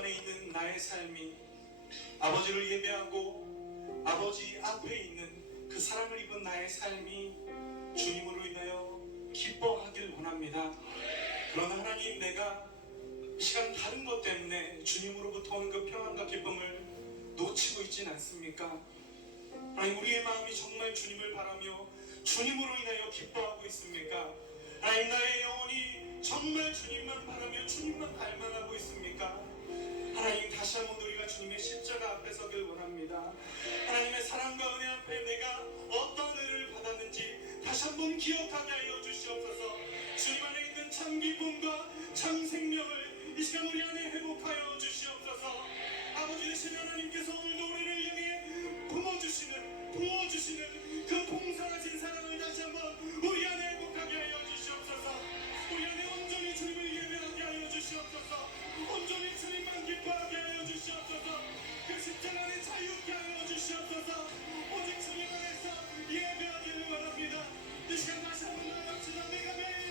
안에 있는 나의 삶이 아버지를 예배하고 아버지 앞에 있는 그 사랑을 입은 나의 삶이 주님으로 인하여 기뻐하길 원합니다. 그러나 하나님, 내가 이 시간 다른 것 때문에 주님으로부터 오는 그 평안과 기쁨을 놓치고 있진 않습니까? 하나님, 우리의 마음이 정말 주님을 바라며 주님으로 인하여 기뻐하고 있습니까? 하나님, 나의 영혼이 정말 주님만 바라며 주님만 갈망하고 있습니까? 하나님, 다시 한번 우리가 주님의 십자가 앞에 서길 원합니다. 하나님의 사랑과 은혜 앞에 내가 어떤 은혜를 받았는지 다시 한번 기억하게 하여 주시옵소서. 주님 안에 있는 참 기쁨과 참 생명을 이 시간 우리 안에 회복하여 주시옵소서. 아버지 되신 하나님께서 오늘도 우리를 향해 부어주시는 그 봉사하신 사랑을 다시 한번 우리 안에 회복하게 하여 주시옵소서. 우리 안에 온전히 주님을 예배하게 하여 주시옵소서. 온전히 주님만 기뻐하게 하여 주시옵소서. 그 십자가 안에 자유케 하여 주시옵소서. 오직 주님 안에서 예배하기를 원합니다. 이 시간 다시 한번 나아갑시다. 내가 매일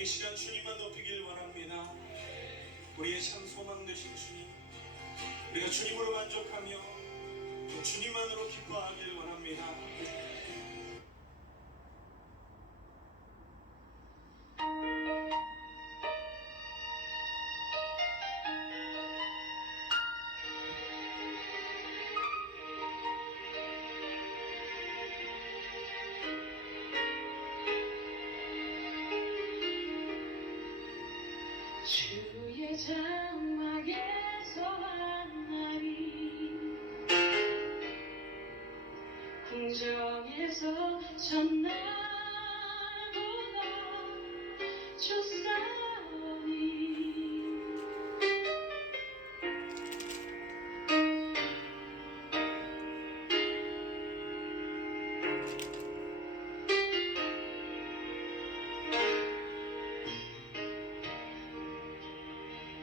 이 시간 주님만 높이길 원합니다. 우리의 참 소망 되신 주님, 우리가 주님으로 만족하며 주님만으로 기뻐하길 원합니다. 주의 장막에서 만나리 궁정에서 전날보다 좋사오니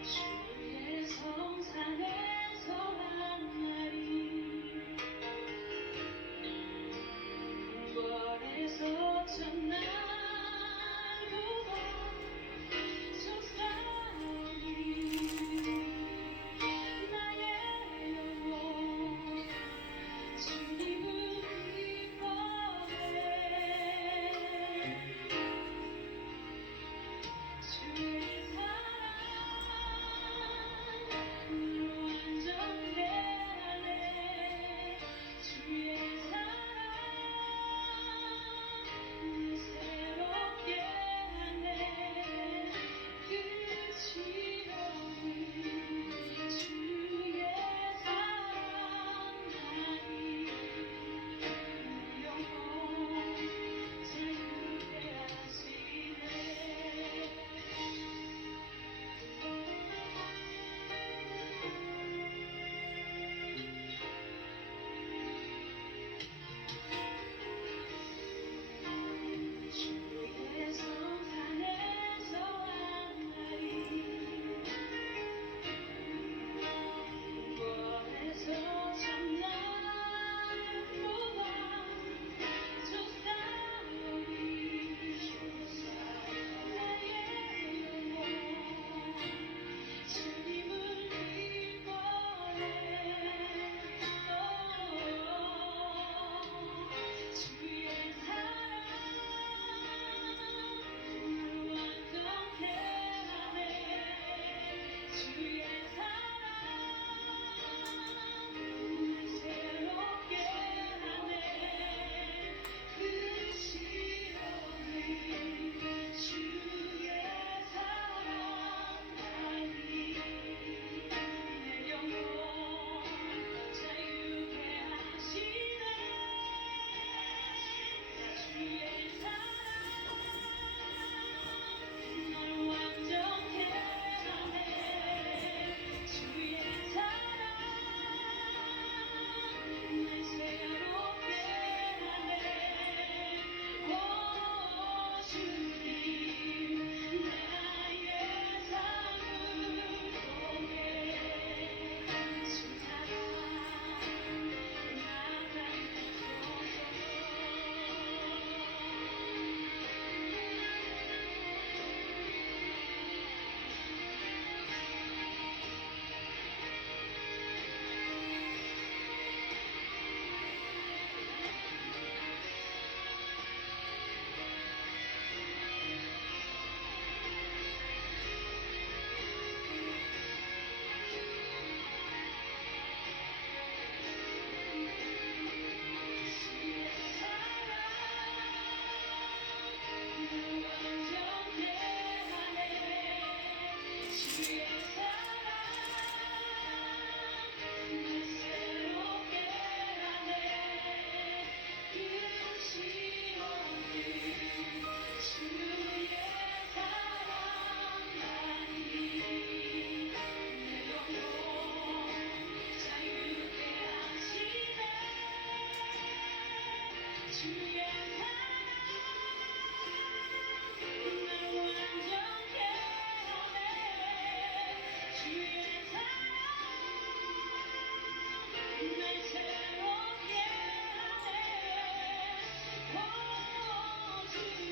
주의 성산에서 만나리 궁궐에서 주의 사랑 날 완전케 하네 주의 사랑 날 새롭게 하네 오 주님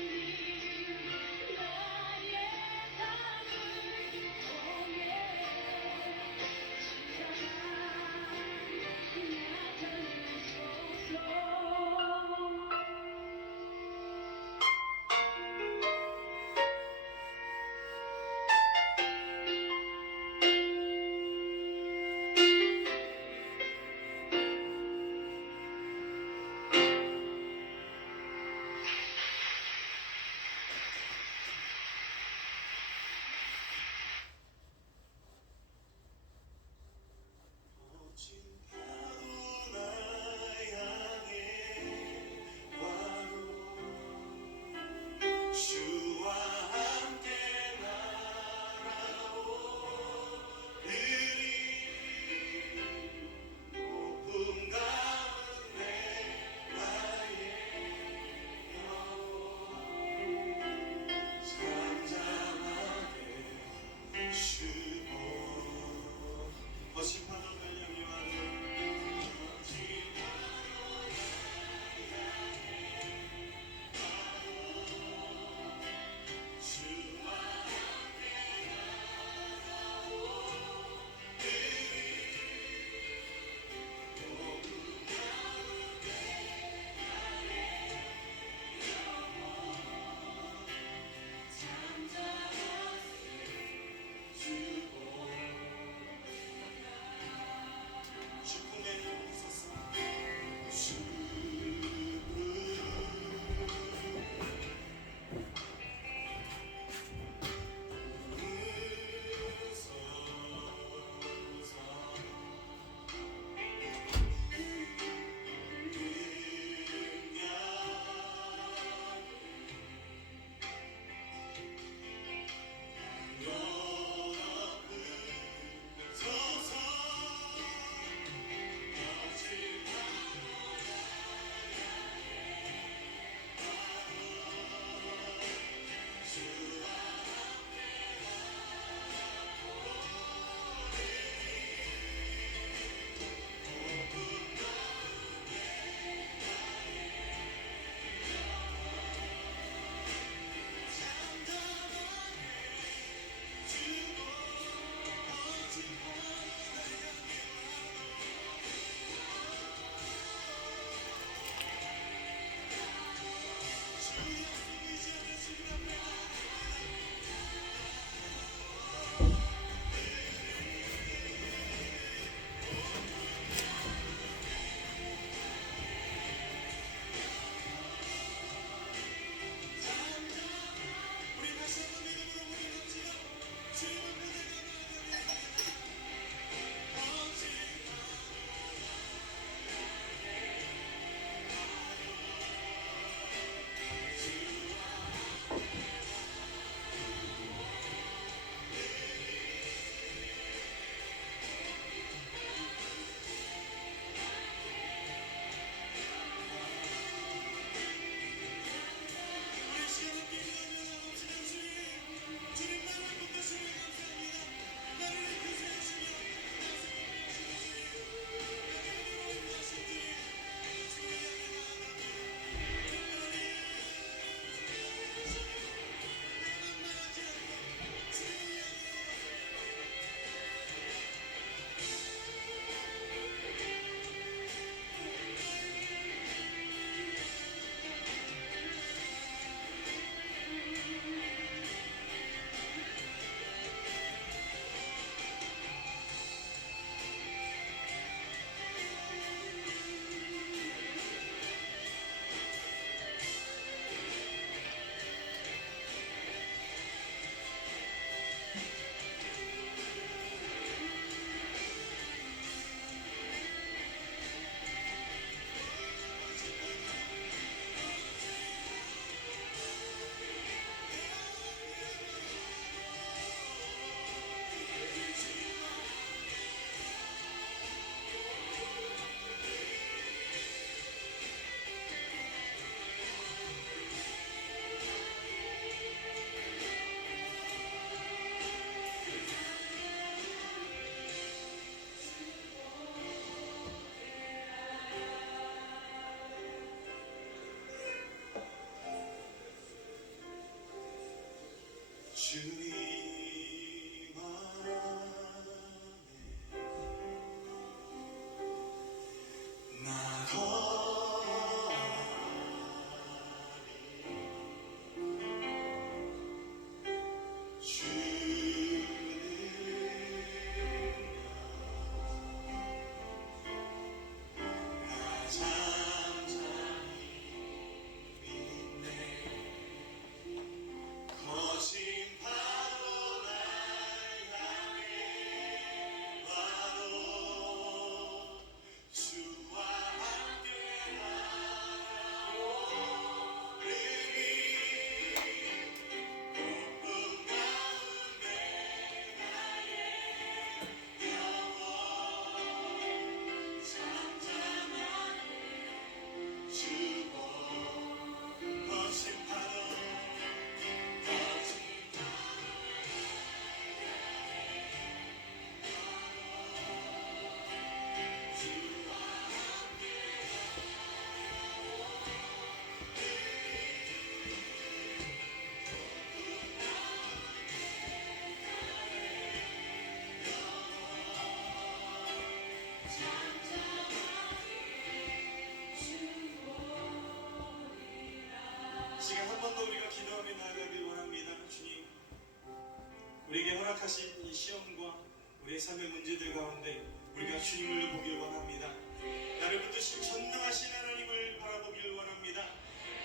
나의 삶을 통해 나타내소서 주님 안에 나 거하리 나 잠잠히 믿네 거친 파도 날 향해 와도 주와 함께 나오리니 높은 가운데 나의 영혼 잠잠하게 주고 거친 파도 지금 한 번 더 우리가 기도하며 나아가길 원합니다. 주님, 우리에게 허락하신 이 시험과 우리의 삶의 문제들 가운데 우리가 주님을 보길 원합니다. 나를 붙드신 전능하신 하나님을 바라보길 원합니다.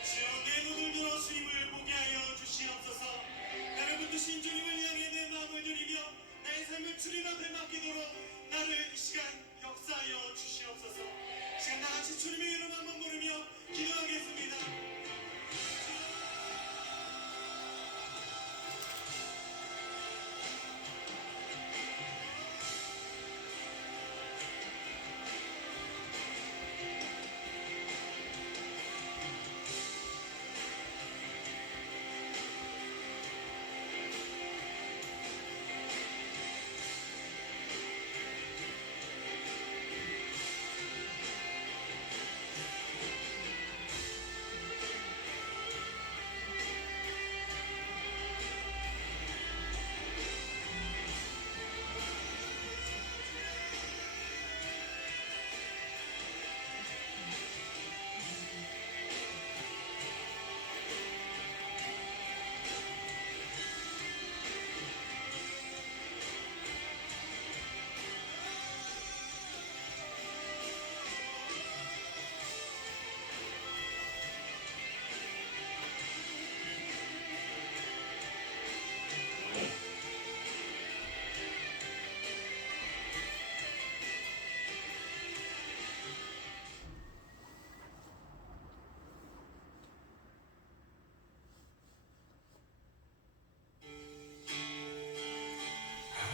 주여 내 눈을 들어 주님을 보게 하여 주시옵소서. 나를 붙드신 주님을 향해 내 마음을 드리며 나의 삶을 주님 앞에 맡기도록 나를 이 시간 역사하여 주시옵소서. 이 시간 나같이 주님의 이름 한번 부르며 기도하겠습니다.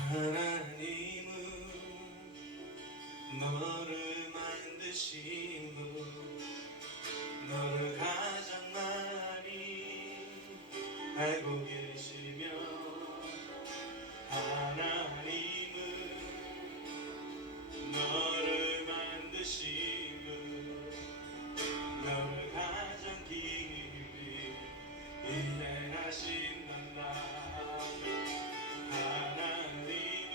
하나님은 너를 만드신 분, 너를 가장 많이 알고 계시며, 하나님은 너를 만드신 분, 너를 가장 깊이 이해하신단다. 하나님은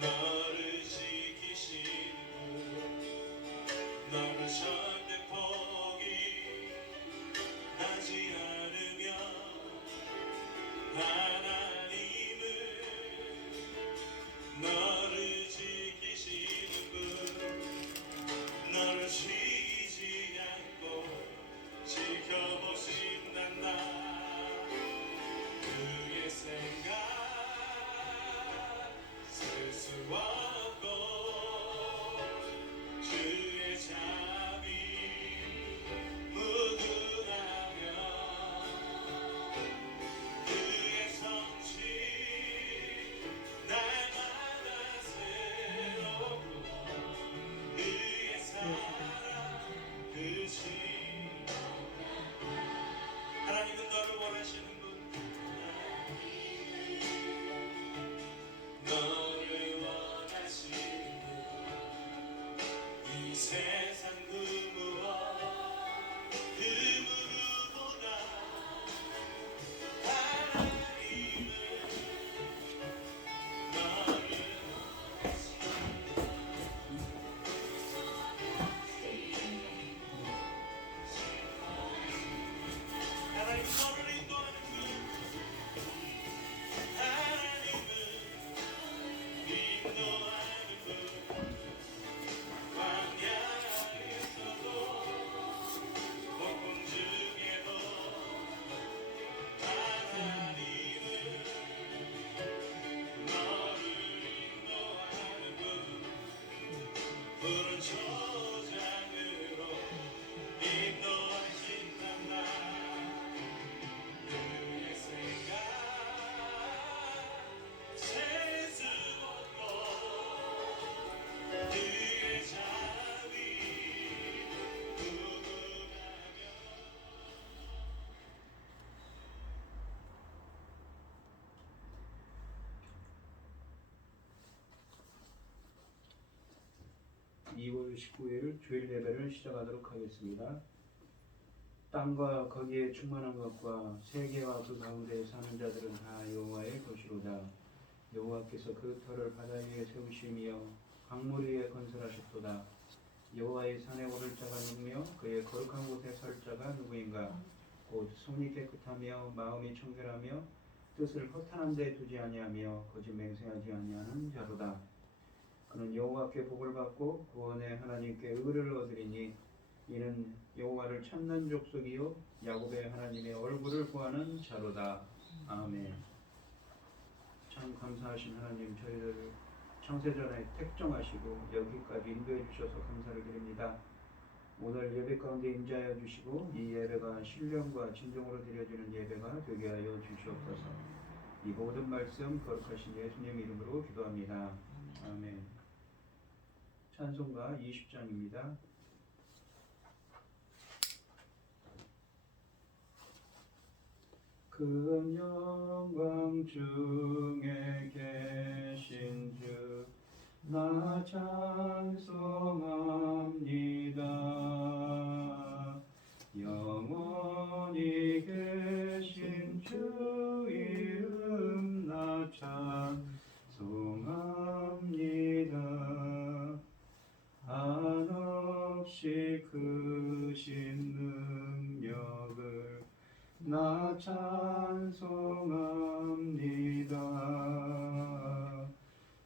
너를 지키신 분, 너를 절대 포기하지 않으며, 하나님은 너를 지키신 2월 19일 주일 예배를 시작하도록 하겠습니다. 땅과 거기에 충만한 것과 세계와 그 가운데 사는 자들은 다 여호와의 것이로다. 여호와께서 그 터를 바다 위에 세우시며 강물 위에 건설하셨도다. 여호와의 산에 오를 자가 누구며 그의 거룩한 곳에 설 자가 누구인가? 곧 손이 깨끗하며 마음이 청결하며 뜻을 허탄한 데 두지 아니하며 거짓 맹세하지 아니하는 자로다. 그는 여호와께 복을 받고 구원의 하나님께 의를 얻으리니 이는 여호와를 찾는 족속이요 야곱의 하나님의 얼굴을 구하는 자로다. 아멘. 참 감사하신 하나님, 저희를 창세전에 택정하시고 여기까지 인도해 주셔서 감사를 드립니다. 오늘 예배 가운데 임재하여 주시고 이 예배가 신령과 진정으로 드려지는 예배가 되게 하여 주시옵소서. 이 모든 말씀 거룩하신 예수님 이름으로 기도합니다. 아멘. 찬송가 20장입니다. 큰 영광 중에 계신 주 나 찬송합니다. 영원히 계신 주 이름 나 찬송합니다. 한없이 크신 능력을 나 찬송합니다.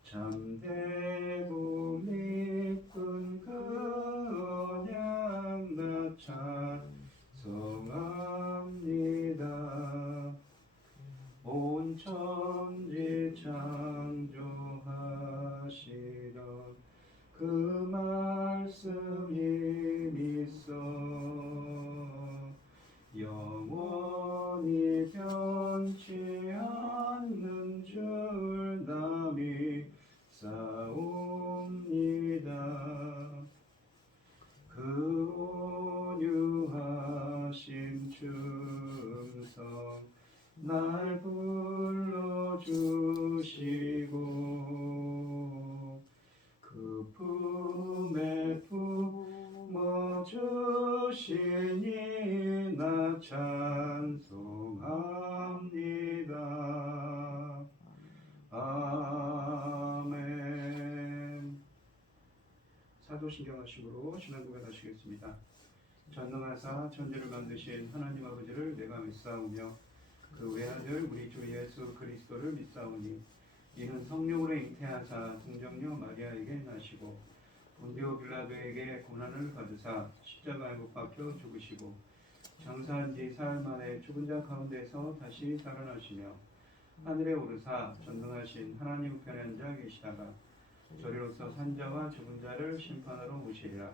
참되고 믿은 그 언약 나 찬송합니다. 온 천지 창조하시던 그 말씀이 믿어 영원히 변치 않는 줄 나 믿사옵니다. 그 온유하신 충성 날 불러주시고 그 품에 품어주시니 나 찬송합니다. 아멘. 사도신경하식으로 신앙 고백하시겠습니다. 전능하사 천지를 만드신 하나님 아버지를 내가 믿사오며 그 외아들 우리 주 예수 그리스도를 믿사오니 이는 성령으로 잉태하사 동정녀 마리아에게 나시고 본디오 빌라도에게 고난을 받으사 십자가에 못 박혀 죽으시고 장사한 지 사흘 만에 죽은 자 가운데서 다시 살아나시며 하늘에 오르사 전능하신 하나님 우편에 앉아 계시다가 저리로서 산자와 죽은 자를 심판하러 오시리라.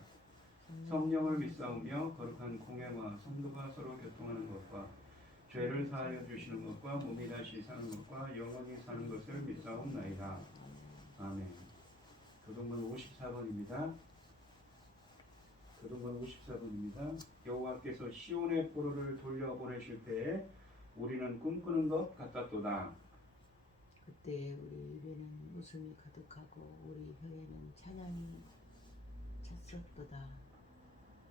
성령을 믿사오며 거룩한 공회와 성도가 서로 교통하는 것과 죄를 사하여 주시는 것과 몸이 다시 사는 것과 영원히 사는 것을 믿사옵나이다. 아멘. 교동문 54번입니다. 교동문 54번입니다. 여호와께서 시온의 포로를 돌려보내실 때에 우리는 꿈꾸는 것 같았도다. 그때 우리 입에는 웃음이 가득하고 우리 혀에는 찬양이 찼었도다.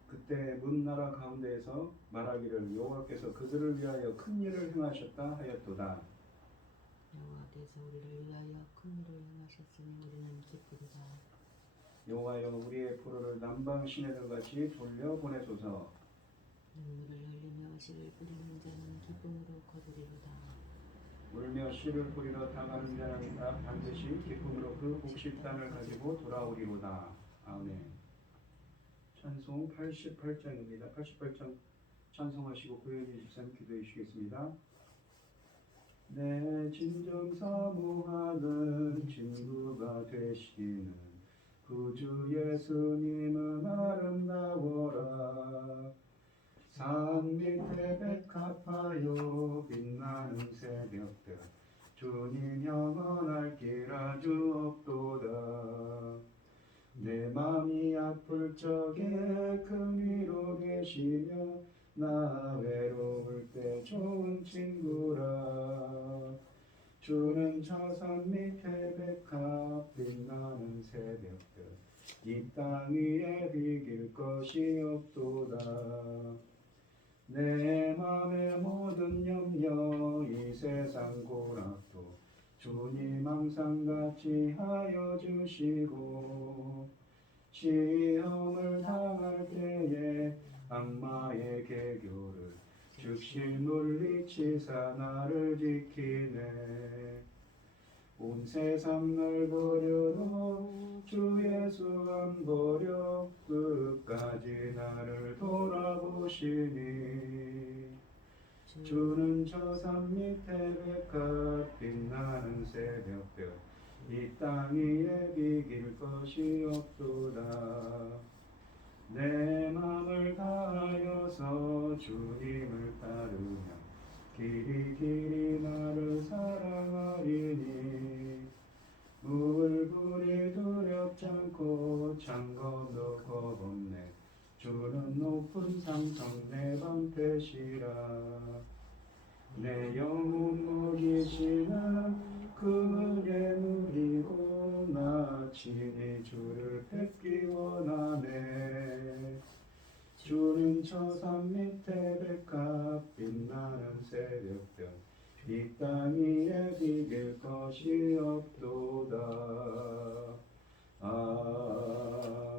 그때 먼 나라 가운데에서 말하기를 여호와께서 그들을 위하여 큰 일을 행하셨다 하였도다. 여호와께서 우리를 위하여 큰 일을 행하셨으니 우리는 기쁘리다. 여호와여 우리의 포로를 남방 시내들같이 돌려보내소서. 눈물을 흘리며 씨를 뿌리는 자는 기쁨으로 거두리로다. 울며 씨를 뿌리러 당하는 자는 다 반드시 기쁨으로 그 복식단을 가지고 돌아오리로다. 아멘. 찬송 88장입니다. 88장 찬송하시고 구현이 집사님 기도해 주시겠습니다. 내 진정 사모하는 친구가 되시는 구주 예수님은 아름다워라. 산 밑에 백합하여 빛나는 새벽들 주님 영원할 길 아주 없도다. 내 맘이 아플 적에 그 위로 계시며 나 외로울 때 좋은 친구라. 주는 저 산 밑에 백합 빛나는 새벽들 이 땅 위에 비길 것이 없도다. 내 맘의 모든 염려 이 세상 고락도 주님 항상 같이 하여 주시고 시험을 당할 때에 악마의 개교를 즉시 물리치사 나를 지키네. 온 세상 널 버려도 주 예수 안 버려 끝까지 나를 돌아보시니. 주는 저 산 밑에 백합 빛나는 새벽별 이 땅 위에 비길 것이 없도다. 내 맘을 다하여서 주님을 따르며 길이 나를 사랑하리니. 물불이 두렵지 않고 창검도 겁없네. 주는 높은 산성 내 방패시라. 내 영혼 먹이시는 그 은혜 누리고 나 친히 주를 뵙기 원하네. 주는 저 산 밑에 백합 빛나는 새벽별 이 땅 위에 비길 것이 없도다.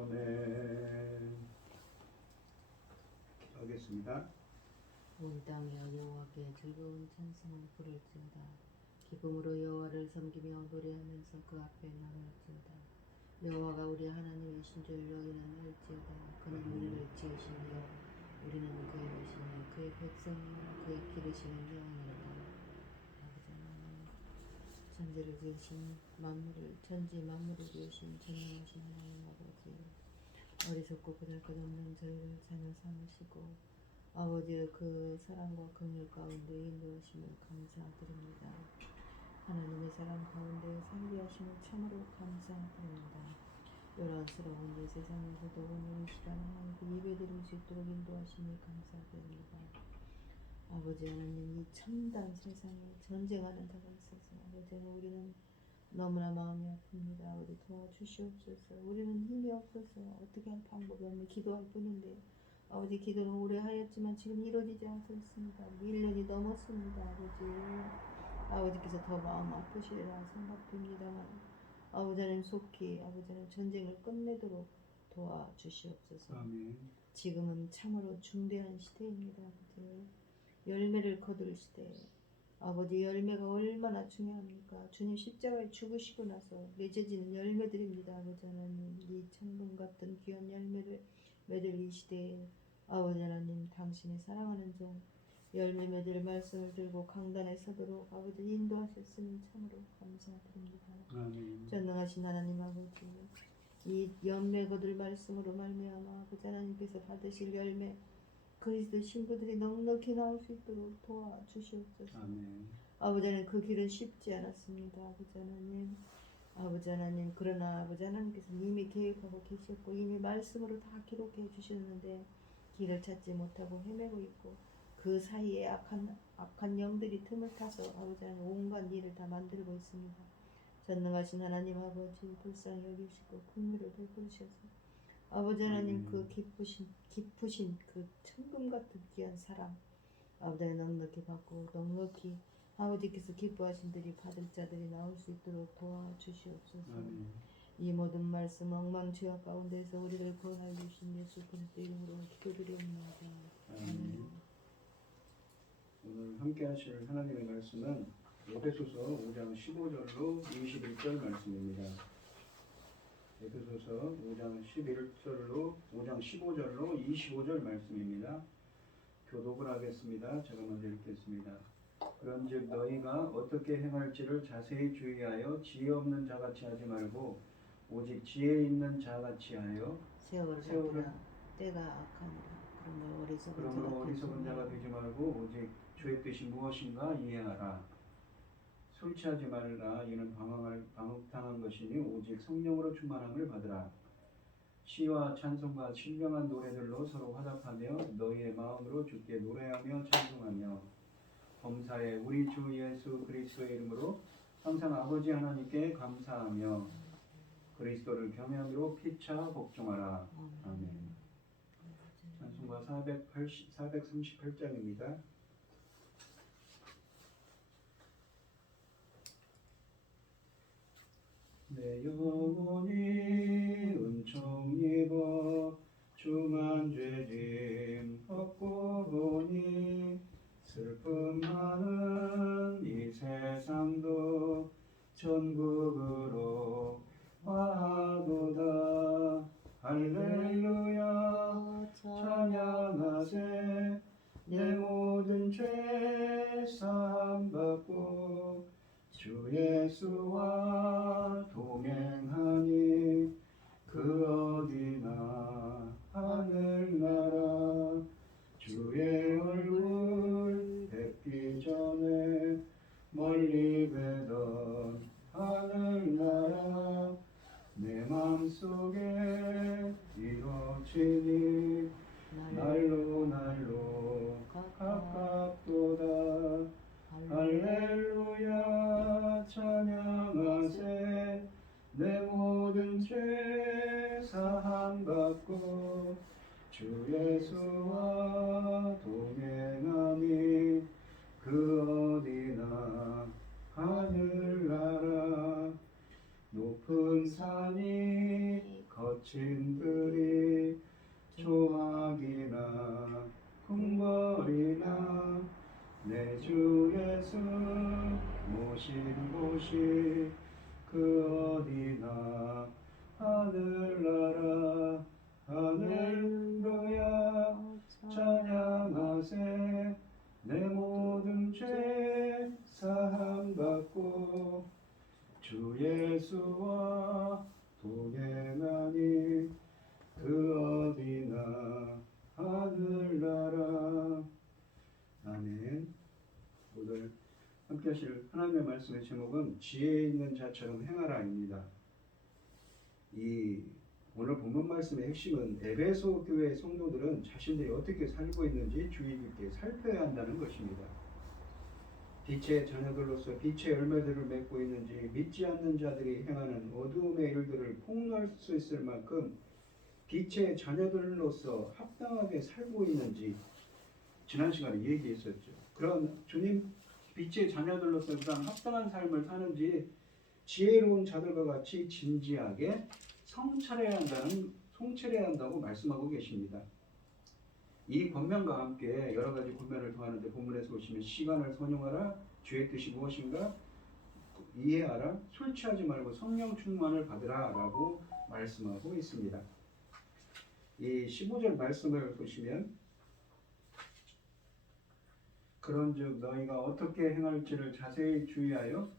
아멘. 하겠습니다. 온 땅이여 여호와께 즐거운 찬송을 부를지어다. 기쁨으로 여호와를 섬기며 노래하면서 그 앞에 나갈지어다. 여호와가 우리 하나님이신 줄 너희는 알지어다. 그는 우리를 지으시며 우리는 그의 것이니 그의 백성이요 그의 기르시는 양이니라. 아버지 하나님, 천지를 지으신 천지 만물을 지으신 전능하신 하나님 아버지, 어리석고 보잘것없는 저희를 자녀 삼으시고 아버지의 그 사랑과 긍휼 가운데 인도하심을 감사드립니다. 하나님의 사랑 가운데 살게 하심을 참으로 감사드립니다. 요란스러운 이 세상에서도 오늘 이 시간에 그 예배드릴 수 있도록 인도하심을 감사드립니다. 아버지 하나님, 이 첨단 세상에 전쟁하는 자가 있어서 아버지 우리는 너무나 마음이 아픕니다. 우리 도와주시옵소서. 우리는 힘이 없어서 어떻게 할 방법이 없는 기도할 뿐인데 아버지 기도는 오래 하였지만 지금 이루어지지 않고 있습니다. 1년이 넘었습니다. 아버지께서 더 마음 아프시리라 생각됩니다만 아버지 하나님 속히 아버지 하나님 전쟁을 끝내도록 도와주시옵소서. 아멘. 지금은 참으로 중대한 시대입니다. 아버지 열매를 거둘 시대. 아버지 열매가 얼마나 중요합니까? 주님 십자가에 죽으시고 나서 맺어지는 열매들입니다. 아버지 하나님 이 천금 같은 귀한 열매를 맺을 이 시대에 아버지 하나님 당신이 사랑하는 종 열매 맺을 말씀을 들고 강단에 서도록 아버지 인도하셨으니 참으로 감사드립니다. 아멘. 전능하신 하나님 아버지, 이 열매 거둘 말씀으로 말미암아 아버지 하나님께서 받으실 열매 그리스도 신부들이 넉넉히 나올 수 있도록 도와주시옵소서. 아멘. 아버지 하나님 그 길은 쉽지 않았습니다. 아버지 하나님 그러나 아버지 하나님께서는 이미 계획하고 계셨고 이미 말씀으로 다 기록해 주셨는데 길을 찾지 못하고 헤매고 있고 그 사이에 악한 영들이 틈을 타서 아버지 하나님 온갖 일을 다 만들고 있습니다. 전능하신 하나님 아버지 불쌍히 여기시고 긍휼을 베푸셔서 아버지 하나님 그 깊으신 그 천금 같은 귀한 사랑 아버지 하나님 넉넉히 받고 넉넉히 아버지께서 기뻐하신 들이 받을 자들이 나올 수 있도록 도와주시옵소서. 아멘. 이 모든 말씀 엉망죄악 가운데서 우리를 구원하여 주신 예수 그리스도 이름으로 기도드리옵나이다. 아멘. 오늘 함께 하실 하나님의 말씀은 에베소서 5장 15절로 21절 말씀입니다. 에베소서 5장 15절로 25절 말씀입니다. 교독을 하겠습니다. 제가 먼저 읽겠습니다. 그런즉 너희가 어떻게 행할지를 자세히 주의하여 지혜 없는 자같이 하지 말고 오직 지혜 있는 자같이 하여 세월을 살피라 때가 악하니라. 그러므로 어리석은 자가 되지 말고 오직 주의 뜻이 무엇인가 이해하라. 술 취하지 말라. 이는 방탕한 것이니 오직 성령으로 충만함을 받으라. 시와 찬송과 신령한 노래들로 서로 화답하며 너희의 마음으로 주께 노래하며 찬송하며 범사에 우리 주 예수 그리스도의 이름으로 항상 아버지 하나님께 감사하며 그리스도를 경외함으로 피차 복종하라. 아멘. 찬송가 438장입니다. 내 영혼이 은총 입어 중한 죄짐 얻고 보니 슬픔 많은 이 세상도 천국으로 와도다. 할렐루야 찬양하세. 내 모든 죄 사함 받고 주 예수와 동행하니 그 어디나 하늘나라. 주의 얼굴 뵙기 전에 멀리 뵈던 하늘나라. 내 맘속에 이루어지니 날로 날로 가깝도다. 할렐루야 찬양하세. 내 모든 죄 사함 받고 주 예수와 동행하니 그 어디나 하늘나라. 높은 산이 거친 들이 조악이나 궁궐이나 내 주 예수 모신 곳이 그 어디나 하늘나라. 할렐루야 찬양하세. 내 모든 죄 사함 받고 주 예수와 동행하니 그 어디나 하늘나라. 아멘. 오늘 함께 하실 하나님의 말씀의 제목은 지혜 있는 자처럼 행하라입니다. 이 오늘 본문 말씀의 핵심은 에베소 교회 성도들은 자신들이 어떻게 살고 있는지 주의 깊게 살펴야 한다는 것입니다. 빛의 자녀들로서 빛의 열매들을 맺고 있는지, 믿지 않는 자들이 행하는 어두움의 일들을 폭로할 수 있을 만큼 빛의 자녀들로서 합당하게 살고 있는지 지난 시간에 얘기했었죠. 그런 주님 빛의 자녀들로서 그런 합당한 삶을 사는지 지혜로운 자들과 같이 진지하게 성찰해야 한다고 말씀하고 계십니다. 이 권면과 함께 여러 가지 권면을 더하는데 본문에서 보시면 시간을 선용하라, 주의 뜻이 무엇인가 이해하라, 술 취하지 말고 성령 충만을 받으라 라고 말씀하고 있습니다. 이 15절 말씀을 보시면 그런즉 너희가 어떻게 행할지를 자세히 주의하여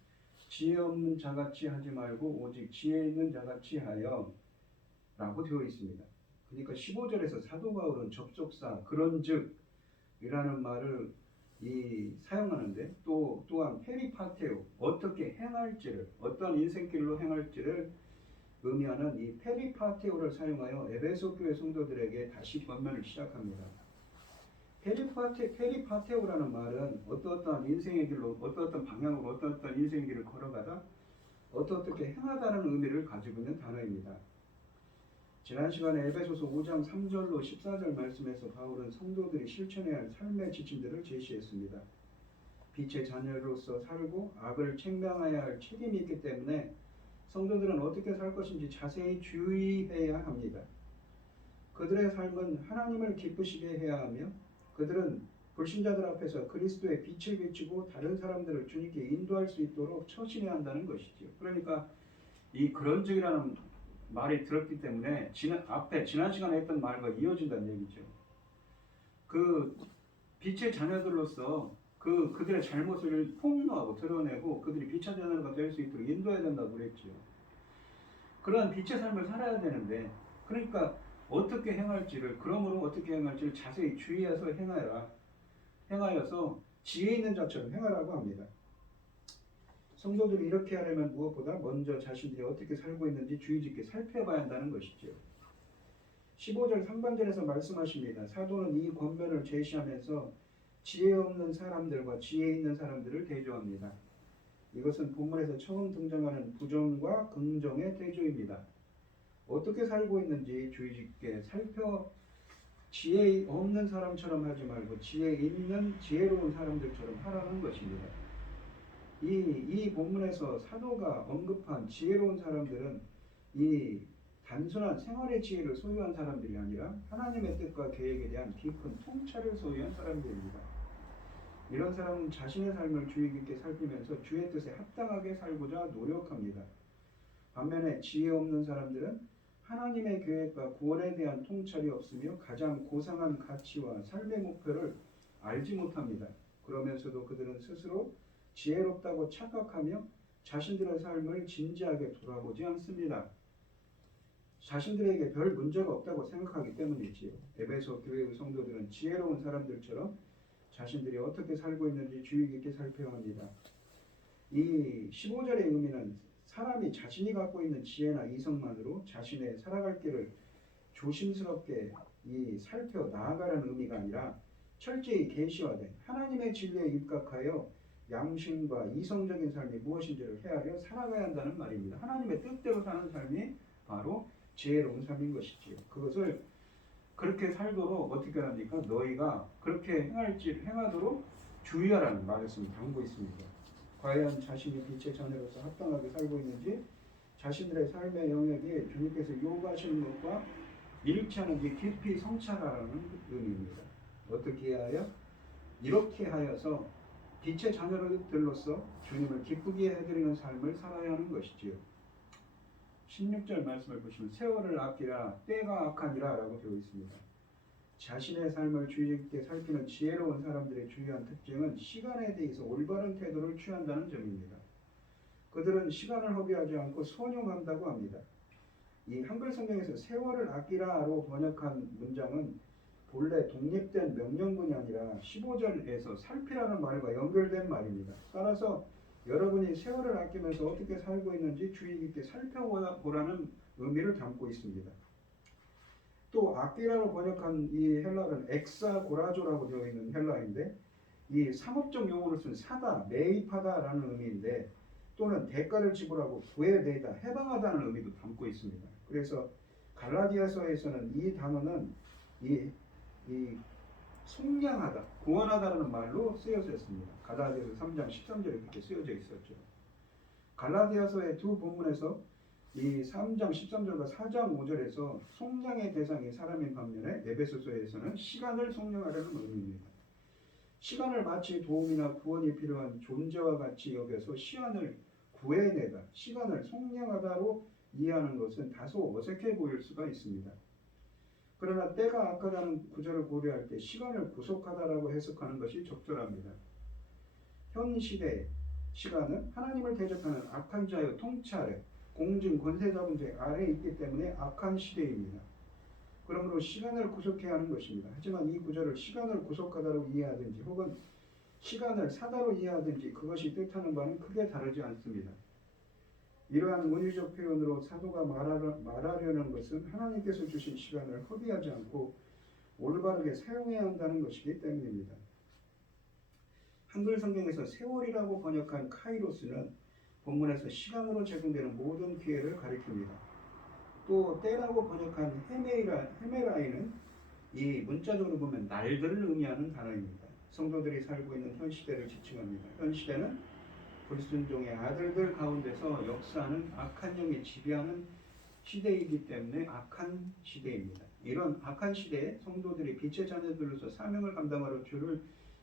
지혜 없는 자같이 하지 말고 오직 지혜 있는 자같이 하여 라고 되어 있습니다. 그러니까 15절에서 사도 바울은 접속사 그런즉 이라는 말을 사용하는데 또한 페리파테오 어떻게 행할지를 어떤 인생길로 행할지를 의미하는 이 페리파테오를 사용하여 에베소 교회 성도들에게 다시 권면을 시작합니다. 페리파테오라는 말은 어떠한 인생의 길로 어떠한 방향으로 어떠한 인생의 길을 걸어가다 어떻게 행하다는 의미를 가지고 있는 단어입니다. 지난 시간에 에베소서 5장 3절로 14절 말씀에서 바울은 성도들이 실천해야 할 삶의 지침들을 제시했습니다. 빛의 자녀로서 살고 악을 책망해야 할 책임이 있기 때문에 성도들은 어떻게 살 것인지 자세히 주의해야 합니다. 그들의 삶은 하나님을 기쁘시게 해야 하며 그들은 불신자들 앞에서 그리스도의 빛을 비추고 다른 사람들을 주님께 인도할 수 있도록 처신해야 한다는 것이죠. 그러니까 이 그런즉이라는 말이 들었기 때문에 지난 시간에 했던 말과 이어진다는 얘기죠. 그 빛의 자녀들로서 그들의 잘못을 폭로하고 드러내고 그들이 빛의 자녀가 될 수 있도록 인도해야 된다고 그랬죠. 그러한 빛의 삶을 살아야 되는데 그러니까 어떻게 행할지를 자세히 주의해서 행하여서 지혜 있는 자처럼 행하라고 합니다. 성도들이 이렇게 하려면 무엇보다 먼저 자신들이 어떻게 살고 있는지 주의 깊게 살펴봐야 한다는 것이죠. 15절 상반절에서 말씀하십니다. 사도는 이 권면을 제시하면서 지혜 없는 사람들과 지혜 있는 사람들을 대조합니다. 이것은 본문에서 처음 등장하는 부정과 긍정의 대조입니다. 어떻게 살고 있는지 주의 깊게 살펴 지혜 없는 사람처럼 하지 말고 지혜 있는 지혜로운 사람들처럼 하라는 것입니다. 이 본문에서 사도가 언급한 지혜로운 사람들은 이 단순한 생활의 지혜를 소유한 사람들이 아니라 하나님의 뜻과 계획에 대한 깊은 통찰을 소유한 사람들입니다. 이런 사람은 자신의 삶을 주의 깊게 살피면서 주의 뜻에 합당하게 살고자 노력합니다. 반면에 지혜 없는 사람들은 하나님의 계획과 구원에 대한 통찰이 없으며 가장 고상한 가치와 삶의 목표를 알지 못합니다. 그러면서도 그들은 스스로 지혜롭다고 착각하며 자신들의 삶을 진지하게 돌아보지 않습니다. 자신들에게 별 문제가 없다고 생각하기 때문이지요. 에베소 교회의 성도들은 지혜로운 사람들처럼 자신들이 어떻게 살고 있는지 주의 깊게 살펴야 합니다. 이 15절의 의미는 사람이 자신이 갖고 있는 지혜나 이성만으로 자신의 살아갈 길을 조심스럽게 살펴 나아가라는 의미가 아니라 철저히 계시화된 하나님의 진리에 입각하여 양심과 이성적인 삶이 무엇인지를 헤아려 살아가야 한다는 말입니다. 하나님의 뜻대로 사는 삶이 바로 지혜로운 삶인 것이지요. 그것을 그렇게 살도록 어떻게 합니까? 너희가 그렇게 행하도록 주의하라는 말씀을 담고 있습니다. 과연 자신이 빛의 자녀로서 합당하게 살고 있는지, 자신들의 삶의 영역이 주님께서 요구하시는 것과 일치하는지 깊이 성찰하라는 의미입니다. 어떻게 하여? 이렇게 하여서 빛의 자녀들로서 주님을 기쁘게 해드리는 삶을 살아야 하는 것이지요. 16절 말씀을 보시면 세월을 아끼라 때가 악하니라 라고 되어 있습니다. 자신의 삶을 주의 깊게 살피는 지혜로운 사람들의 주요한 특징은 시간에 대해서 올바른 태도를 취한다는 점입니다. 그들은 시간을 허비하지 않고 선용한다고 합니다. 이 한글 성경에서 세월을 아끼라로 번역한 문장은 본래 독립된 명령문이 아니라 15절에서 살피라는 말과 연결된 말입니다. 따라서 여러분이 세월을 아끼면서 어떻게 살고 있는지 주의 깊게 살펴보라는 의미를 담고 있습니다. 또 아끼라로 번역한 이 헬라어는 엑사고라조라고 되어 있는 헬라어인데 이 상업적 용어로 쓴 사다, 매입하다라는 의미인데 또는 대가를 지불하고 구해내다, 해방하다는 의미도 담고 있습니다. 그래서 갈라디아서에서는 이 단어는 이 속량하다, 구원하다라는 말로 쓰여져 있습니다. 갈라디아서 3장 13절에 그렇게 쓰여져 있었죠. 갈라디아서의 두 본문에서 이 3장 13절과 4장 5절에서 속량의 대상이 사람인 반면에 에베소서에서는 시간을 속량하려는 의미입니다. 시간을 마치 도움이나 구원이 필요한 존재와 같이 여겨서 시간을 구해내다, 시간을 속량하다로 이해하는 것은 다소 어색해 보일 수가 있습니다. 그러나 때가 악하다는 구절을 고려할 때 시간을 구속하다라고 해석하는 것이 적절합니다. 현 시대의 시간은 하나님을 대적하는 악한 자의 통치 아래, 공중 권세 잡은 자 아래에 있기 때문에 악한 시대입니다. 그러므로 시간을 구속해야 하는 것입니다. 하지만 이 구절을 시간을 구속하다로 이해하든지 혹은 시간을 사다로 이해하든지 그것이 뜻하는 바는 크게 다르지 않습니다. 이러한 문의적 표현으로 사도가 말하려는 것은 하나님께서 주신 시간을 허비하지 않고 올바르게 사용해야 한다는 것이기 때문입니다. 한글 성경에서 세월이라고 번역한 카이로스는 본문에서 시간으로 제공되는 모든 기회를 가리킵니다. 또 때라고 번역한 헤메라이는 이 문자적으로 보면 날들을 의미하는 단어입니다. 성도들이 살고 있는 현 시대를 지칭합니다. 현 시대는 불순종의 아들들 가운데서 역사하는 악한 영이 지배하는 시대이기 때문에 악한 시대입니다. 이런 악한 시대에 성도들이 빛의 자녀들로서 사명을 감당하러 주를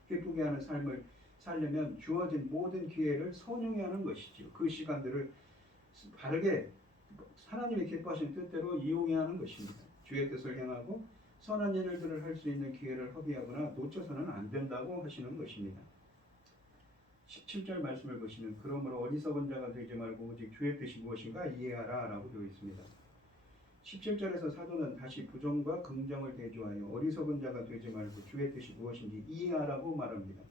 기쁘게 하는 삶을 살려면 주어진 모든 기회를 선용해야 하는 것이지요. 그 시간들을 바르게 하나님이 기뻐하신 뜻대로 이용해야 하는 것입니다. 주의 뜻을 행하고 선한 일들을 할 수 있는 기회를 허비하거나 놓쳐서는 안 된다고 하시는 것입니다. 17절 말씀을 보시면 그러므로 어리석은 자가 되지 말고 오직 주의 뜻이 무엇인가 이해하라 라고 되어 있습니다. 17절에서 사도는 다시 부정과 긍정을 대조하여 어리석은 자가 되지 말고 주의 뜻이 무엇인지 이해하라고 말합니다.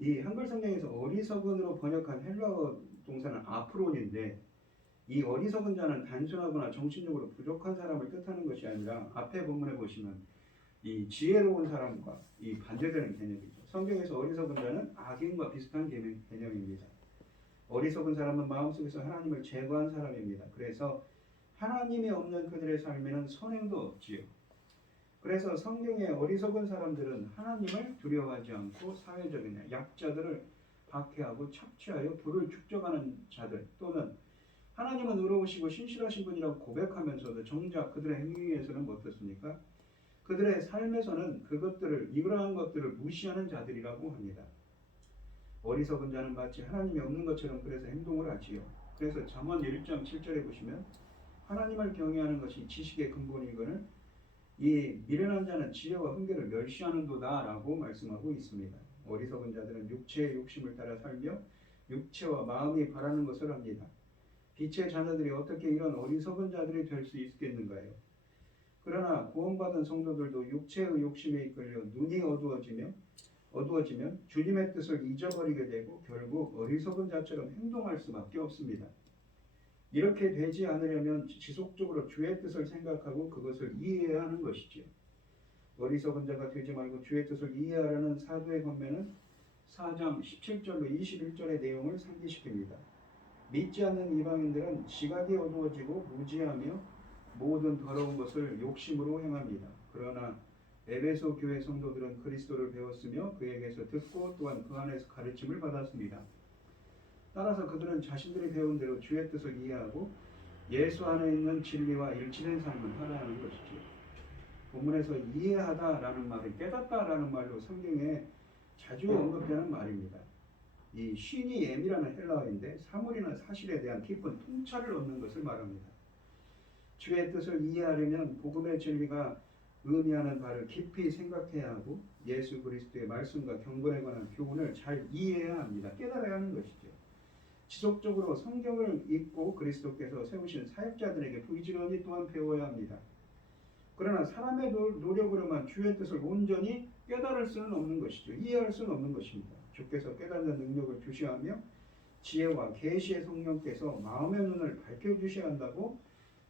이 한글 성경에서 어리석은으로 번역한 헬라어 동사는 아프론인데 이 어리석은 자는 단순하거나 정신적으로 부족한 사람을 뜻하는 것이 아니라 앞에 본문에 보시면 이 지혜로운 사람과 이 반대되는 개념이죠. 성경에서 어리석은 자는 악인과 비슷한 개념입니다. 어리석은 사람은 마음속에서 하나님을 제거한 사람입니다. 그래서 하나님이 없는 그들의 삶에는 선행도 없지요. 그래서 성경의 어리석은 사람들은 하나님을 두려워하지 않고 사회적인 약자들을 박해하고 착취하여 부를 축적하는 자들, 또는 하나님은 의로우시고 신실하신 분이라고 고백하면서도 정작 그들의 행위에서는 어떻습니까? 그들의 삶에서는 이러한 것들을 무시하는 자들이라고 합니다. 어리석은 자는 마치 하나님이 없는 것처럼 그래서 행동을 하지요. 그래서 잠언 1장 7절에 보시면 하나님을 경외하는 것이 지식의 근본이거늘 이 미련한 자는 지혜와 훈계를 멸시하는도다 라고 말씀하고 있습니다. 어리석은 자들은 육체의 욕심을 따라 살며 육체와 마음이 바라는 것을 합니다. 빛의 자녀들이 어떻게 이런 어리석은 자들이 될 수 있겠는가요? 그러나 구원받은 성도들도 육체의 욕심에 이끌려 눈이 어두워지면 주님의 뜻을 잊어버리게 되고 결국 어리석은 자처럼 행동할 수밖에 없습니다. 이렇게 되지 않으려면 지속적으로 주의 뜻을 생각하고 그것을 이해해야 하는 것이지요. 어리석은 자가 되지 말고 주의 뜻을 이해하라는 사도의 권면은 4장 17절로 21절의 내용을 상기시킵니다. 믿지 않는 이방인들은 시각이 어두워지고 무지하며 모든 더러운 것을 욕심으로 행합니다. 그러나 에베소 교회 성도들은 그리스도를 배웠으며 그에게서 듣고 또한 그 안에서 가르침을 받았습니다. 따라서 그들은 자신들이 배운 대로 주의 뜻을 이해하고 예수 안에 있는 진리와 일치된 삶을 살아가는 것이죠. 본문에서 이해하다라는 말은 깨닫다라는 말로 성경에 자주 언급되는 말입니다. 이 신이 예미라는 헬라어인데 사물이나 사실에 대한 깊은 통찰을 얻는 것을 말합니다. 주의 뜻을 이해하려면 복음의 진리가 의미하는 바를 깊이 생각해야 하고 예수 그리스도의 말씀과 경건에 관한 교훈을 잘 이해해야 합니다. 깨달아야 하는 것이죠. 지속적으로 성경을 읽고 그리스도께서 세우신 사역자들에게 부지런히 또한 배워야 합니다. 그러나 사람의 노력으로만 주의 뜻을 온전히 깨달을 수는 없는 것이죠. 이해할 수는 없는 것입니다. 주께서 깨닫는 능력을 주셔야 하며 지혜와 계시의 성령께서 마음의 눈을 밝혀주셔야 한다고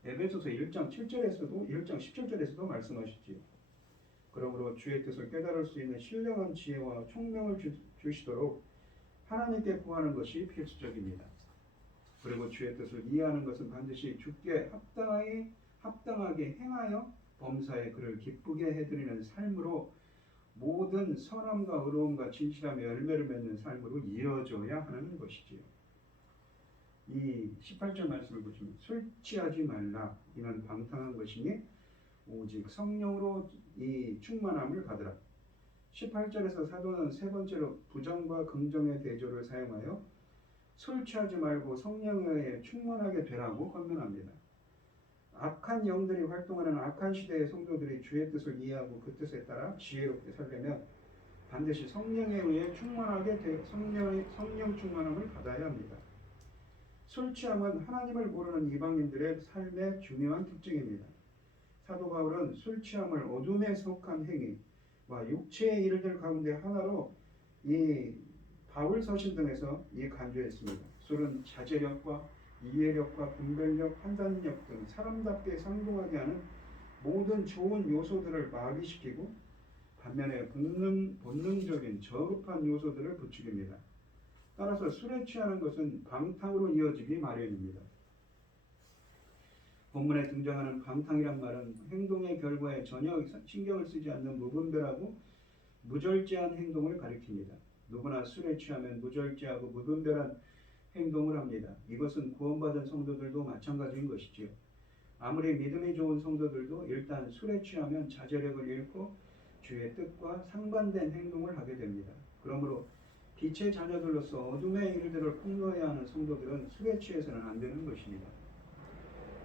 에베소서 1장 7절에서도 1장 17절에서도 말씀하셨지요. 그러므로 주의 뜻을 깨달을 수 있는 신령한 지혜와 총명을 주시도록 하나님께 구하는 것이 필수적입니다. 그리고 주의 뜻을 이해하는 것은 반드시 주께 합당하게 행하여 범사에 그를 기쁘게 해드리는 삶으로 모든 선함과 의로움과 진실함의 열매를 맺는 삶으로 이어져야 하는 것이지요. 이 18절 말씀을 보시면 술 취하지 말라 이는 방탕한 것이니 오직 성령으로 이 충만함을 받으라. 18절에서 사도는 세 번째로 부정과 긍정의 대조를 사용하여 술 취하지 말고 성령에 충만하게 되라고 권면합니다. 악한 영들이 활동하는 악한 시대의 성도들이 주의 뜻을 이해하고 그 뜻에 따라 지혜롭게 살려면 반드시 성령에 의해 성령 충만함을 받아야 합니다. 술 취함은 하나님을 모르는 이방인들의 삶의 중요한 특징입니다. 사도 바울은 술 취함을 어둠에 속한 행위와 육체의 일들 가운데 하나로 이 바울 서신 등에서 간주했습니다. 술은 자제력과 이해력과 분별력, 판단력 등 사람답게 상동하게 하는 모든 좋은 요소들을 마비시키고 반면에 본능적인 저급한 요소들을 부추깁니다. 따라서 술에 취하는 것은 방탕으로 이어지기 마련입니다. 본문에 등장하는 방탕이란 말은 행동의 결과에 전혀 신경을 쓰지 않는 무분별하고 무절제한 행동을 가리킵니다. 누구나 술에 취하면 무절제하고 무분별한 행동을 합니다. 이것은 구원받은 성도들도 마찬가지인 것이지요. 아무리 믿음이 좋은 성도들도 일단 술에 취하면 자제력을 잃고 주의 뜻과 상반된 행동을 하게 됩니다. 그러므로 빛의 자녀들로서 어둠의 일들을 폭로해야 하는 성도들은 술에 취해서는 안 되는 것입니다.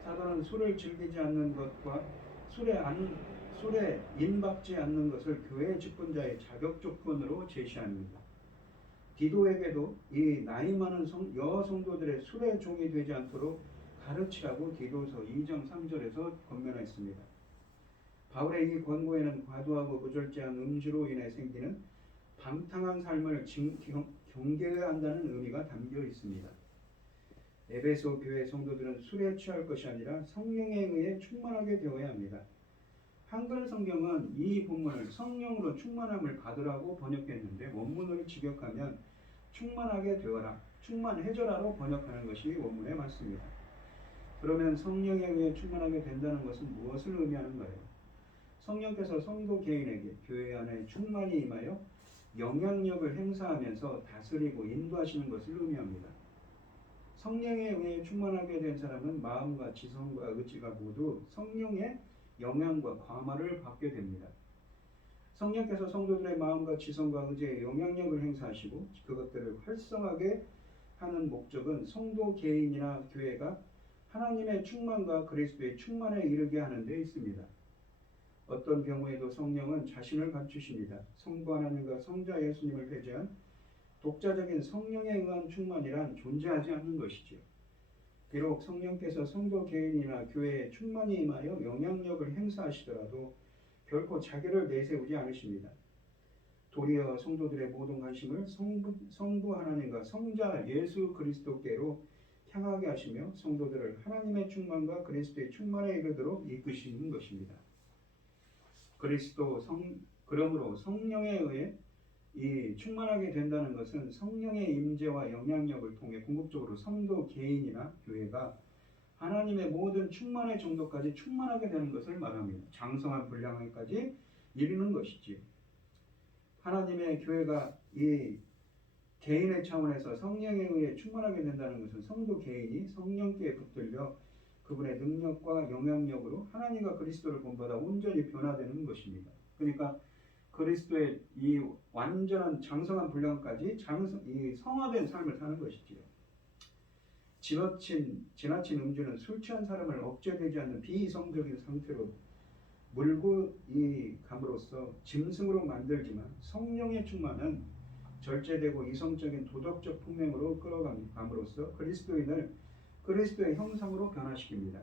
사도는 술을 즐기지 않는 것과 술에 인박지 않는 것을 교회 직분자의 자격 조건으로 제시합니다. 디도에게도 이 나이 많은 여성도들의 술의 종이 되지 않도록 가르치라고 디도서 2장 3절에서 권면했습니다. 바울의 이 권고에는 과도하고 무절제한 음주로 인해 생기는 방탕한 삶을 경계해야 한다는 의미가 담겨 있습니다. 에베소 교회 성도들은 술에 취할 것이 아니라 성령에 의해 충만하게 되어야 합니다. 한글 성경은 이 본문을 성령으로 충만함을 받으라고 번역했는데 원문을 직역하면 충만하게 되어라, 충만해져라로 번역하는 것이 원문의 말씀입니다. 그러면 성령에 의해 충만하게 된다는 것은 무엇을 의미하는가요? 성령께서 성도 개인에게 교회 안에 충만히 임하여 영향력을 행사하면서 다스리고 인도하시는 것을 의미합니다. 성령에 의해 충만하게 된 사람은 마음과 지성과 의지가 모두 성령의 영향과 감화를 받게 됩니다. 성령께서 성도들의 마음과 지성과 의지에 영향력을 행사하시고 그것들을 활성하게 하는 목적은 성도 개인이나 교회가 하나님의 충만과 그리스도의 충만에 이르게 하는 데 있습니다. 어떤 경우에도 성령은 자신을 감추십니다. 성부 하나님과 성자 예수님을 배제한 독자적인 성령에 의한 충만이란 존재하지 않는 것이지요. 비록 성령께서 성도 개인이나 교회에 충만히 임하여 영향력을 행사하시더라도 결코 자기를 내세우지 않으십니다. 도리어 성도들의 모든 관심을 성부 하나님과 성자 예수 그리스도께로 향하게 하시며 성도들을 하나님의 충만과 그리스도의 충만에 이르도록 이끄시는 것입니다. 그러므로 성령에 의해 이 충만하게 된다는 것은 성령의 임재와 영향력을 통해 궁극적으로 성도 개인이나 교회가 하나님의 모든 충만의 정도까지 충만하게 되는 것을 말합니다. 장성한 분량까지 이르는 것이지요. 하나님의 교회가 이 개인의 차원에서 성령에 의해 충만하게 된다는 것은 성도 개인이 성령께 붙들려 그분의 능력과 영향력으로 하나님과 그리스도를 본받아 온전히 변화되는 것입니다. 그러니까 그리스도의 이 완전한 장성한 분량까지 이 성화된 삶을 사는 것이지요. 지나친 음주는 술 취한 사람을 억제되지 않는 비이성적인 상태로 물고 이 감으로써 짐승으로 만들지만 성령의 충만은 절제되고 이성적인 도덕적 풍명으로 끌어감으로써 그리스도인을 그리스도의 형상으로 변화시킵니다.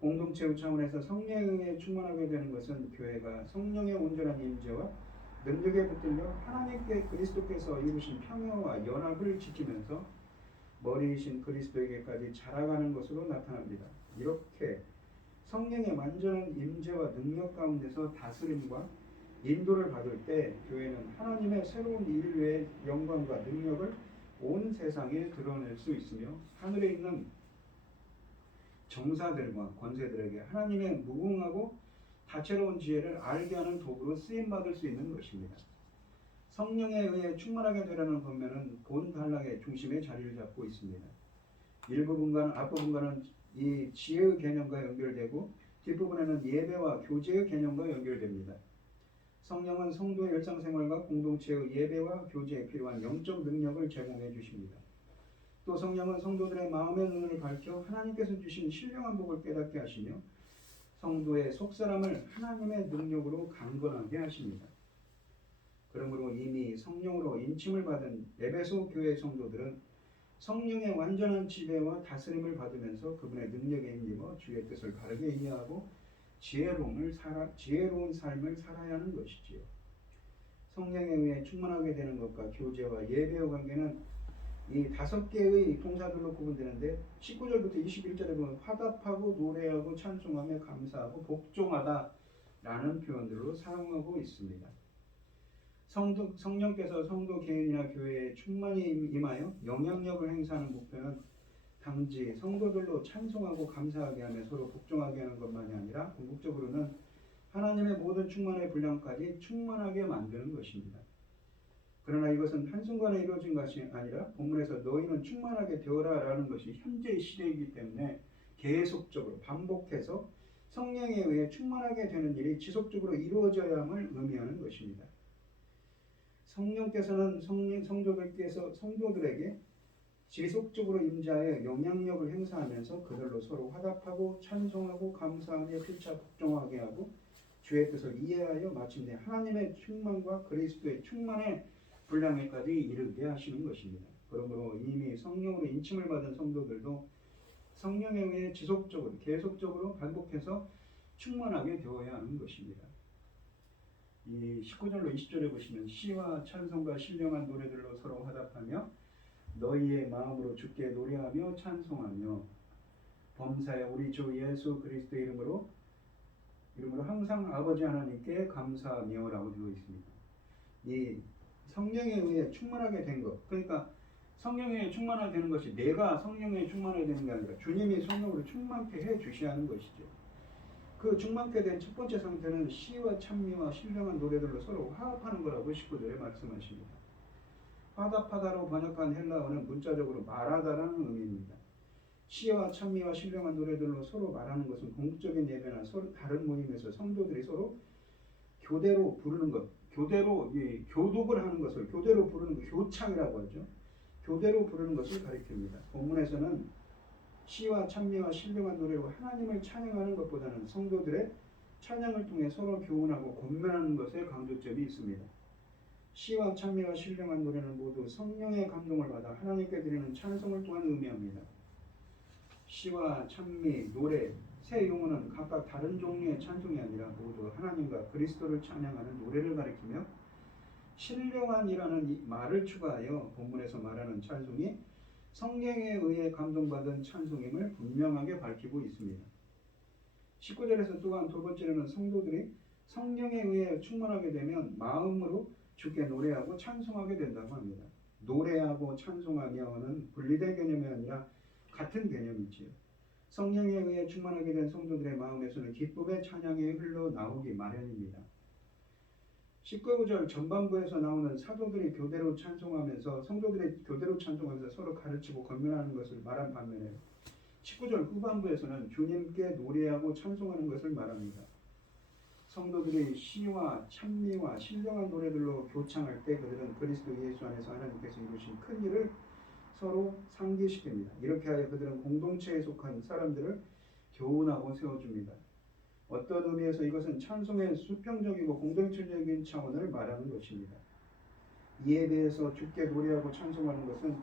공동체의 차원에서 성령에 의해 충만하게 되는 것은 교회가 성령의 온전한 임재와 능력에 붙들려 하나님께 그리스도께서 이루신 평화와 연합을 지키면서 머리이신 그리스도에게까지 자라가는 것으로 나타납니다. 이렇게 성령의 완전한 임재와 능력 가운데서 다스림과 인도를 받을 때 교회는 하나님의 새로운 인류의 영광과 능력을 온 세상에 드러낼 수 있으며 하늘에 있는 정사들과 권세들에게 하나님의 무궁하고 다채로운 지혜를 알게 하는 도구로 쓰임받을 수 있는 것입니다. 성령에 의해 충만하게 되라는 권면은 본 단락의 중심에 자리를 잡고 있습니다. 일부분과는 앞부분과는 이 지혜의 개념과 연결되고 뒷부분에는 예배와 교제의 개념과 연결됩니다. 성령은 성도의 일상생활과 공동체의 예배와 교제에 필요한 영적 능력을 제공해 주십니다. 또 성령은 성도들의 마음의 눈을 밝혀 하나님께서 주신 신령한 복을 깨닫게 하시며 성도의 속사람을 하나님의 능력으로 강건하게 하십니다. 그러므로 이미 성령으로 인침을 받은 에베소 교회 성도들은 성령의 완전한 지배와 다스림을 받으면서 그분의 능력에 힘입어 주의 뜻을 바르게 이해하고 지혜로운 삶을 살아야 하는 것이지요. 성령에 의해 충만하게 되는 것과 교제와 예배의 관계는 이 5개의 동사들로 구분되는데 19절부터 21절에 보면 화답하고 노래하고 찬송하며 감사하고 복종하다 라는 표현들로 사용하고 있습니다. 성령께서 성도 개인이나 교회에 충만히 임하여 영향력을 행사하는 목표는 단지 성도들로 찬송하고 감사하게 하며 서로 복종하게 하는 것만이 아니라 궁극적으로는 하나님의 모든 충만의 분량까지 충만하게 만드는 것입니다. 그러나 이것은 한순간에 이루어진 것이 아니라 본문에서 너희는 충만하게 되어라 라는 것이 현재의 시대이기 때문에 계속적으로 반복해서 성령에 의해 충만하게 되는 일이 지속적으로 이루어져야 함을 의미하는 것입니다. 성령께서는 성도들에게 지속적으로 임자의 영향력을 행사하면서 그들로 서로 화답하고 찬송하고 감사하며 피차 복종하게 하고 주의 뜻을 이해하여 마침내 하나님의 충만과 그리스도의 충만의 분량에까지 이르게 하시는 것입니다. 그러므로 이미 성령으로 인침을 받은 성도들도 성령에 의해 지속적으로 계속적으로 반복해서 충만하게 되어야 하는 것입니다. 이 19절로 20절에 보시면 시와 찬송과 신령한 노래들로 서로 화답하며 너희의 마음으로 주께 노래하며 찬송하며 범사에 우리 주 예수 그리스도 이름으로 그러므로 항상 아버지 하나님께 감사하며라고 되어 있습니다. 이 성령에 의해 충만하게 된 것, 그러니까 성령에 의해 충만하게 되는 것이 내가 성령에 충만하게 되는 게 아니라 주님이 성령으로 충만케 해 주셔야 하는 것이죠. 그 충만케 된 첫 번째 상태는 시와 찬미와 신령한 노래들로 서로 화합하는 거라고 19절에 말씀하십니다. 화답하다로 번역한 헬라어는 문자적으로 말하다라는 의미입니다. 시와 찬미와 신령한 노래들로 서로 말하는 것은 공적인 예배나 서로 다른 모임에서 성도들이 서로 교대로 부르는 것, 교대로 교독을 하는 것을 교대로 부르는 것, 교창이라고 하죠. 교대로 부르는 것을 가리킵니다. 본문에서는 시와 찬미와 신령한 노래로 하나님을 찬양하는 것보다는 성도들의 찬양을 통해 서로 교훈하고 권면하는 것에 강조점이 있습니다. 시와 찬미와 신령한 노래는 모두 성령의 감동을 받아 하나님께 드리는 찬송을 또한 의미합니다. 시와 찬미, 노래, 세 용어는 각각 다른 종류의 찬송이 아니라 모두 하나님과 그리스도를 찬양하는 노래를 가리키며 신령한이라는 이 말을 추가하여 본문에서 말하는 찬송이 성령에 의해 감동받은 찬송임을 분명하게 밝히고 있습니다. 19절에서 또한 두 번째로는 성도들이 성령에 의해 충만하게 되면 마음으로 주께 노래하고 찬송하게 된다고 합니다. 노래하고 찬송하며는 분리된 개념이 아니라 같은 개념이지요. 성령에 의해 충만하게 된 성도들의 마음에서는 기쁨의 찬양이 흘러나오기 마련입니다. 19절 전반부에서 나오는 사도들이 교대로 찬송하면서 성도들이 교대로 찬송하면서 서로 가르치고 권면하는 것을 말한 반면에 19절 후반부에서는 주님께 노래하고 찬송하는 것을 말합니다. 성도들이 시와 찬미와 신령한 노래들로 교창할 때 그들은 그리스도 예수 안에서 하나님께서 이루신 큰 일을 서로 상기시킵니다. 이렇게 하여 그들은 공동체에 속한 사람들을 교훈하고 세워줍니다. 어떤 의미에서 이것은 찬송의 수평적이고 공동체적인 차원을 말하는 것입니다. 이에 대해서 주께 노래하고 찬송하는 것은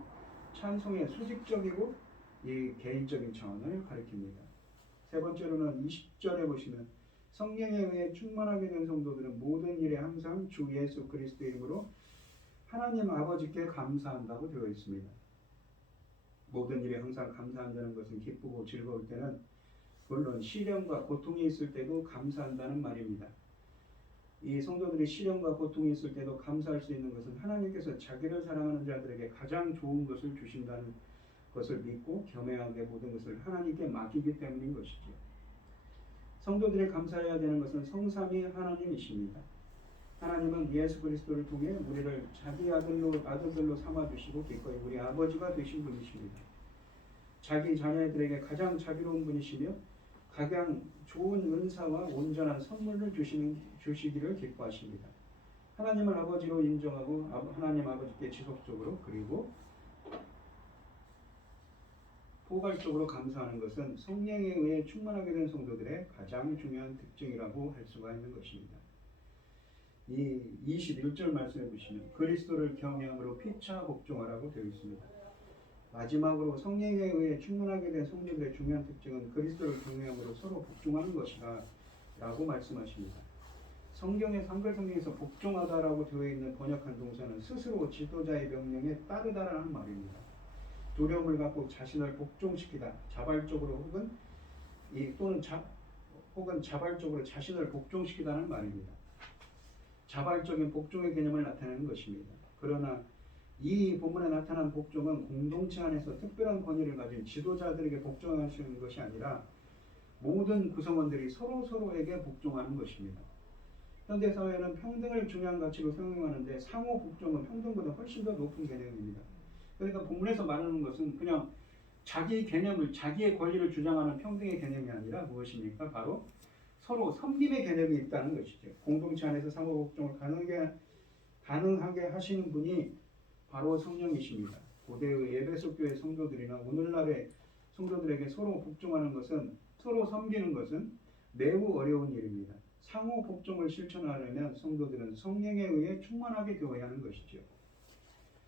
찬송의 수직적이고 개인적인 차원을 가리킵니다. 세 번째로는 20절에 보시면 성령에 의해 충만하게 된 성도들은 모든 일에 항상 주 예수 그리스도의 이름으로 하나님 아버지께 감사한다고 되어 있습니다. 모든 일에 항상 감사한다는 것은 기쁘고 즐거울 때는 물론 시련과 고통이 있을 때도 감사한다는 말입니다. 이 성도들이 시련과 고통이 있을 때도 감사할 수 있는 것은 하나님께서 자기를 사랑하는 자들에게 가장 좋은 것을 주신다는 것을 믿고 겸허하게 모든 것을 하나님께 맡기기 때문인 것이죠. 성도들이 감사해야 되는 것은 성삼위 하나님이십니다. 하나님은 예수 그리스도를 통해 우리를 자기 아들들로 삼아주시고 기꺼이 우리 아버지가 되신 분이십니다. 자기 자녀들에게 가장 자비로운 분이시며 가장 좋은 은사와 온전한 선물을 주시기를 기뻐하십니다. 하나님을 아버지로 인정하고 하나님 아버지께 지속적으로 그리고 포괄적으로 감사하는 것은 성령에 의해 충만하게 된 성도들의 가장 중요한 특징이라고 할 수가 있는 것입니다. 이 21절 말씀해 보시면 그리스도를 경외함으로 피차 복종하라고 되어 있습니다. 마지막으로 성령에 의해 충만하게 된 성도들의 중요한 특징은 그리스도를 경외함으로 서로 복종하는 것이다 라고 말씀하십니다. 한글 성경에서 복종하다라고 되어 있는 번역한 동사는 스스로 지도자의 명령에 따르다라는 말입니다. 두려움을 갖고 자신을 복종시키다, 자발적으로 혹은 자발적으로 자신을 복종시키다는 말입니다. 자발적인 복종의 개념을 나타내는 것입니다. 그러나 이 본문에 나타난 복종은 공동체 안에서 특별한 권위를 가진 지도자들에게 복종하시는 것이 아니라 모든 구성원들이 서로에게 복종하는 것입니다. 현대사회는 평등을 중요한 가치로 생각하는데 상호 복종은 평등보다 훨씬 더 높은 개념입니다. 그러니까 본문에서 말하는 것은 그냥 자기 개념을, 자기의 권리를 주장하는 평등의 개념이 아니라 무엇입니까? 바로 서로 섬김의 개념이 있다는 것이죠. 공동체 안에서 상호 복종을 가능하게 하시는 분이 바로 성령이십니다. 고대의 에베소 교회 성도들이나 오늘날의 성도들에게 서로 복종하는 것은, 서로 섬기는 것은 매우 어려운 일입니다. 상호 복종을 실천하려면 성도들은 성령에 의해 충만하게 되어야 하는 것이죠.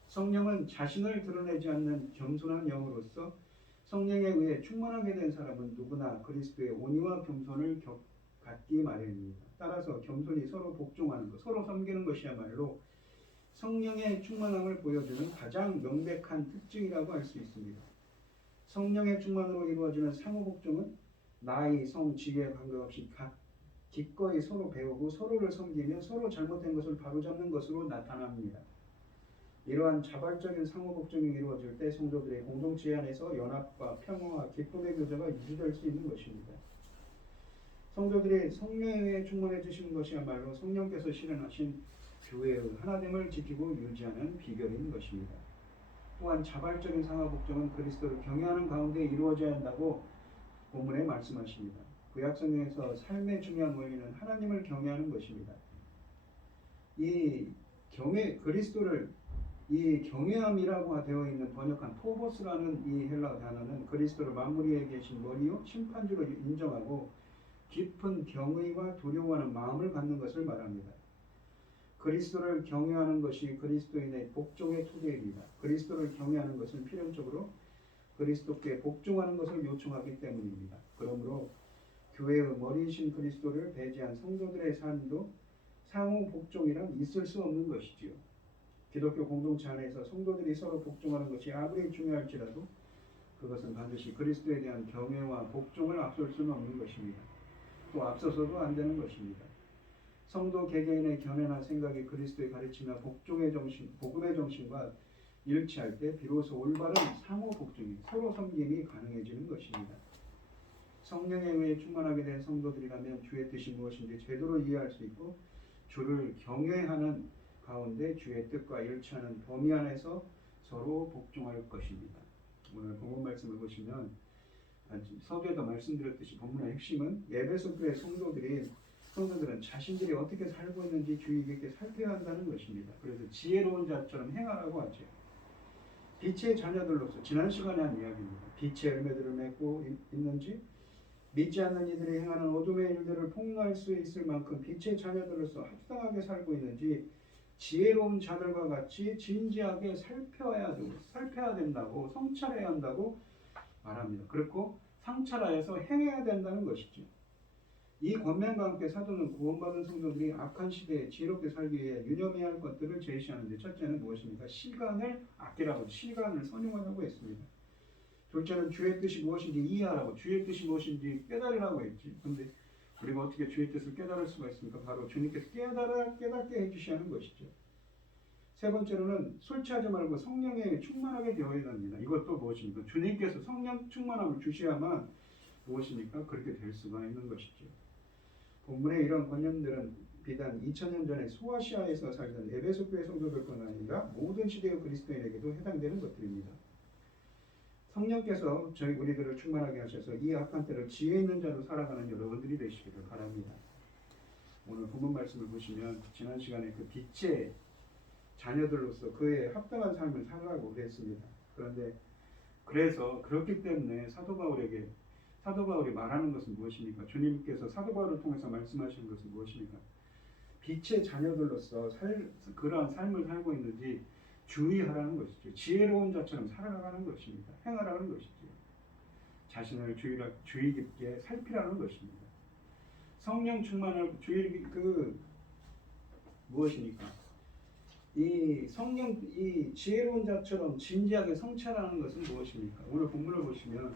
성령은 자신을 드러내지 않는 겸손한 영으로서 성령에 의해 충만하게 된 사람은 누구나 그리스도의 온유와 겸손을 갖기 마련입니다. 따라서 겸손히 서로 복종하는 것, 서로 섬기는 것이야말로 성령의 충만함을 보여주는 가장 명백한 특징이라고 할 수 있습니다. 성령의 충만으로 이루어지는 상호 복종은 나이, 성, 지위에 관계없이 기꺼이 서로 배우고 서로를 섬기며 서로 잘못된 것을 바로잡는 것으로 나타납니다. 이러한 자발적인 상호 복종이 이루어질 때 성도들의 공동체 안에서 연합과 평화와 기쁨의 교제가 유지될 수 있는 것입니다. 성도들이 성령에 충만해 주시는 것이야말로 성령께서 실현하신 교회의 하나됨을 지키고 유지하는 비결인 것입니다. 또한 자발적인 상호 복종은 그리스도를 경외하는 가운데 이루어져야 한다고 본문에 말씀하십니다. 구약 성경에서 삶의 중요한 원리는 하나님을 경외하는 것입니다. 이 그리스도를 이 경외함이라고 되어 있는 번역한 포보스라는 이 헬라어 단어는 그리스도를 만물 위에 계신 머리요 심판주로 인정하고 깊은 경의와 두려워하는 마음을 갖는 것을 말합니다. 그리스도를 경외하는 것이 그리스도인의 복종의 토대입니다. 그리스도를 경외하는 것은 필연적으로 그리스도께 복종하는 것을 요청하기 때문입니다. 그러므로 교회의 머리이신 그리스도를 배제한 성도들의 삶도 상호 복종이란 있을 수 없는 것이지요. 기독교 공동체 안에서 성도들이 서로 복종하는 것이 아무리 중요할지라도 그것은 반드시 그리스도에 대한 경외와 복종을 앞설 수는 없는 것입니다. 또 앞서서도 안 되는 것입니다. 성도 개개인의 견해나 생각이 그리스도의 가르침이나 복종의 정신, 복음의 정신과 일치할 때 비로소 올바른 상호 복종이 서로 섬김이 가능해지는 것입니다. 성령에 의해 충만하게 된 성도들이라면 주의 뜻이 무엇인지 제대로 이해할 수 있고 주를 경외하는 가운데 주의 뜻과 일치하는 범위 안에서 서로 복종할 것입니다. 오늘 본문 말씀을 보시면 서두에도 말씀드렸듯이 본문의 핵심은 에베소 교회 성도들은 자신들이 어떻게 살고 있는지 주의 깊게 살펴야 한다는 것입니다. 그래서 지혜로운 자처럼 행하라고 하죠. 빛의 자녀들로서 지난 시간에 한 이야기입니다. 빛의 열매들을 맺고 있는지 믿지 않는 이들이 행하는 어둠의 일들을 폭로할 수 있을 만큼 빛의 자녀들로서 합당하게 살고 있는지 지혜로운 자들과 같이 진지하게 살펴야 된다고 성찰해야 한다고 말합니다. 그렇고 성찰하여서 행해야 된다는 것이죠. 이 권면과 함께 사도는 구원받은 성도들이 악한 시대에 지혜롭게 살기 위해 유념해야 할 것들을 제시하는데 첫째는 무엇입니까? 시간을 아끼라고 시간을 선용하라고 했습니다. 둘째는 주의 뜻이 무엇인지 이해하라고 주의 뜻이 무엇인지 깨달으라고 했지. 그런데 우리가 어떻게 주의 뜻을 깨달을 수가 있습니까? 바로 주님께서 깨닫게 해주셔야 하는 것이죠. 세 번째로는 술 취하지 말고 성령에 충만하게 되어야 합니다. 이것도 무엇입니까? 주님께서 성령 충만함을 주셔야만 무엇입니까? 그렇게 될 수가 있는 것이죠. 본문의 이런 권면들은 비단 2000년 전에 소아시아에서 살던 에베소 교회 성도들뿐 아니라 모든 시대의 그리스도인에게도 해당되는 것들입니다. 성령께서 우리들을 충만하게 하셔서 이 악한 때를 지혜 있는 자로 살아가는 여러분들이 되시기를 바랍니다. 오늘 본문 말씀을 보시면 지난 시간에 그 빛의 자녀들로서 그의 합당한 삶을 살라고 그랬습니다. 그래서 그렇기 때문에 사도 바울이 말하는 것은 무엇입니까? 주님께서 사도 바울을 통해서 말씀하시는 것은 무엇입니까? 빛의 자녀들로서 그러한 삶을 살고 있는지 주의하라는 것이죠. 지혜로운 자처럼 살아가는 것입니다. 행하라는 것이죠. 자신을 주의 깊게 살피라는 것입니다. 성령 충만을 무엇입니까? 이 지혜로운 자처럼 진지하게 성찰하는 것은 무엇입니까? 오늘 본문을 보시면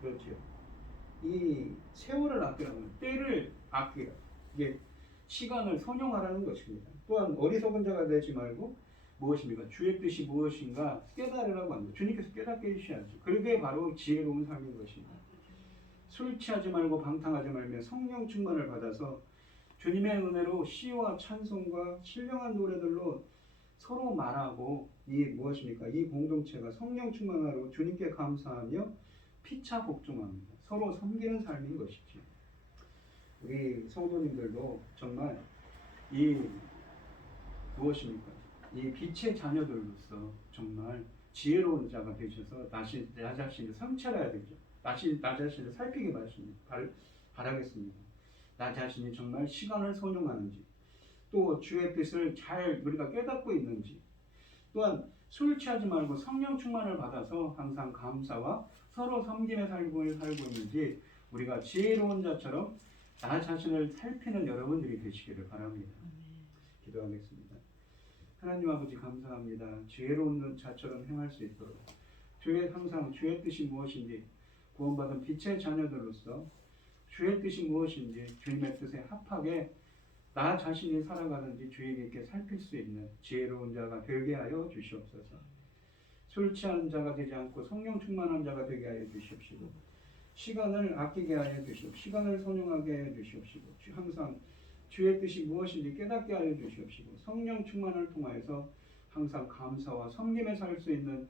그렇죠. 이 세월을 아끼라는 때를 아끼라. 이게 시간을 선용하라는 것입니다. 또한 어리석은 자가 되지 말고 무엇입니까? 주의 뜻이 무엇인가 깨달으라고 합니다. 주님께서 깨닫게 해주셔야죠. 그게 바로 지혜로운 삶인 것입니다. 술 취하지 말고 방탕하지 말며 성령 충만을 받아서 주님의 은혜로 시와 찬송과 신령한 노래들로 서로 말하고 무엇입니까? 이 공동체가 성령 충만하로 주님께 감사하며 피차 복종합니다. 서로 섬기는 삶인 것이죠. 우리 성도님들도 정말 무엇입니까? 이 빛의 자녀들로서 정말 지혜로운 자가 되셔서 나 자신을 성찰해야 되죠. 나 자신을 살피기 바라겠습니다. 나 자신이 정말 시간을 선용하는지, 또 주의 뜻을 잘 우리가 깨닫고 있는지, 또한 술 취하지 말고 성령 충만을 받아서 항상 감사와 서로 섬김의 삶을 살고 있는지 우리가 지혜로운 자처럼 나 자신을 살피는 여러분들이 되시기를 바랍니다. 기도하겠습니다. 하나님 아버지 감사합니다. 지혜로운 자처럼 행할 수 있도록 항상 주의 뜻이 무엇인지 구원받은 빛의 자녀들로서 주의 뜻이 무엇인지 주님의 뜻에 합하게 나 자신이 살아가는지 주에게 있게 살필 수 있는 지혜로운 자가 되게 하여 주시옵소서. 술 취하는 자가 되지 않고 성령 충만한 자가 되게 하여 주시옵시고, 시간을 아끼게 하여 주시옵시고, 시간을 선용하게 하여 주시옵시고, 항상 주의 뜻이 무엇인지 깨닫게 하여 주시옵시고, 성령 충만을 통하여서 항상 감사와 섬김의 삶을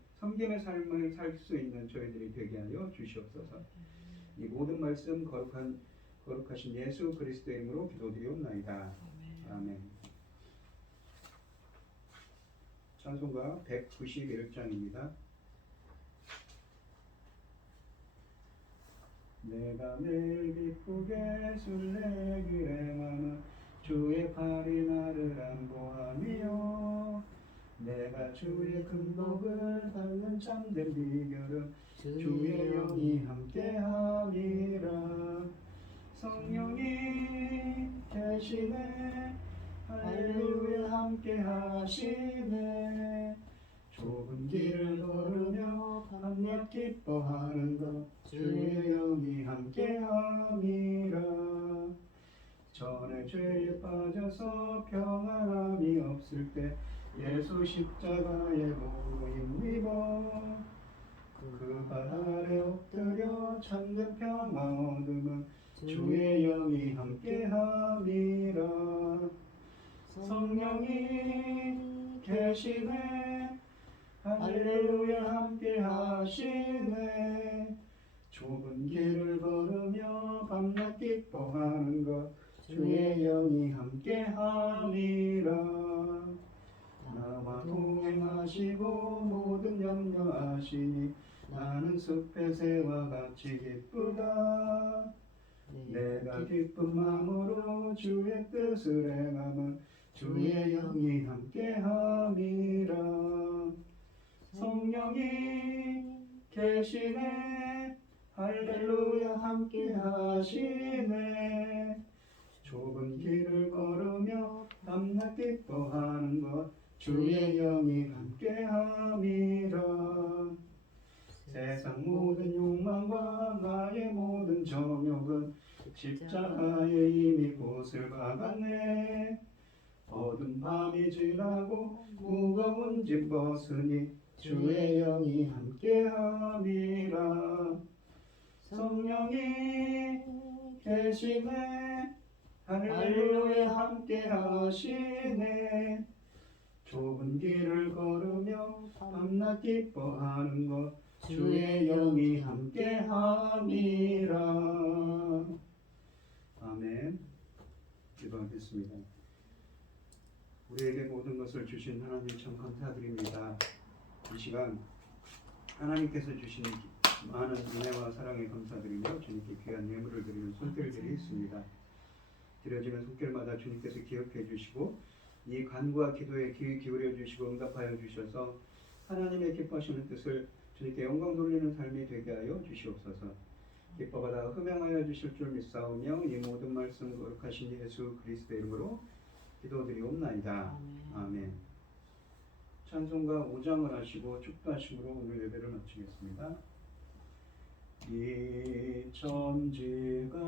살 수 있는 저희들이 되게 하여 주시옵소서. 이 모든 말씀 거룩하신 예수 그리스도의 이름으로 기도드리옵나이다. 아멘. 찬송가 191장입니다. 내가 매일 기쁘게 술래길에 가면 주의 팔이 나를 안보하며, 내가 주의 금복을 밟는 참된 비결은 주의 영이 함께함이라. 성령이 계시네, 할렐루야 함께하시네. 좁은 길을 걸으며 밤낮 기뻐하는 것 주의 영이 함께함이라. 전에 죄에 빠져서 평안함이 없을 때 예수 십자가에 무릎 힘입어 그 발 아래 엎드려 참된 평화 얻음은 주의 영이 함께함이라. 성령이 계시네, 할렐루야 함께하시네. 좁은 길을 걸으며 밤낮 기뻐하는 것 주의 영이 함께함이라. 나와 동행하시고 모든 염려하시니 나는 숲의 새와 같이 기쁘다. 내가 기쁜 마음으로 주의 뜻을 행하면 주의 영이 함께함이라. 성령이 계시네, 할렐루야 함께하시네. 좁은 길을 걸으며 밤낮 기뻐하는 것 주의 영이 함께함이라. 세상 모든 욕망과 나의 모든 정욕은 십자가에 이미 곳을 박았네. 어두운 밤이 지나고 무거운 짐 벗으니 주의 영이 함께함이라. 성령이 계시네, 할렐루야 함께하시네. 좁은 길을 걸으며 밤낮 기뻐하는 것 주의 영이 함께함이라. 아멘. 기도하겠습니다. 우리에게 모든 것을 주신 하나님 참 감사드립니다. 이 시간 하나님께서 주신 많은 은혜와 사랑에 감사드리며 주님께 귀한 예물을 드리는 손길들이 있습니다. 드려지는 손길마다 주님께서 기억해 주시고 이 간구와 기도에 귀 기울여 주시고 응답하여 주셔서 하나님의 기뻐하시는 뜻을 주님께 영광 돌리는 삶이 되게 하여 주시옵소서. 기뻐받아 흠양하여 주실 줄 믿사오며 이 모든 말씀 거룩하신 예수 그리스도의 이름으로 기도드리옵나이다. 아멘. 찬송가 5장을 하시고 축도하심으로 오늘 예배를 마치겠습니다. 이 천지가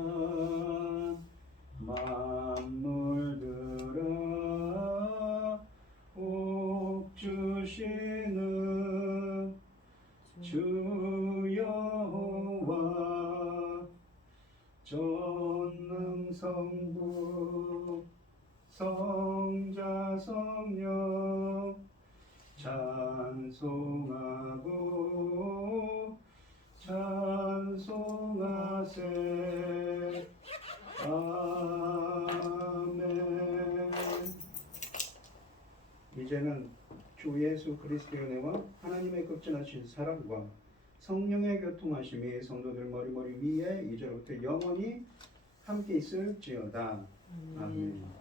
만물들아 복 주시는 주 여호와 전능성부 성자 성령 찬송하고 찬송하세. 아멘. 이제는 주 예수 그리스도의 은혜와 하나님의 극진하신 사랑과 성령의 교통하심이 성도들 머리머리 위에 이제부터 영원히 함께 있을지어다. 아멘.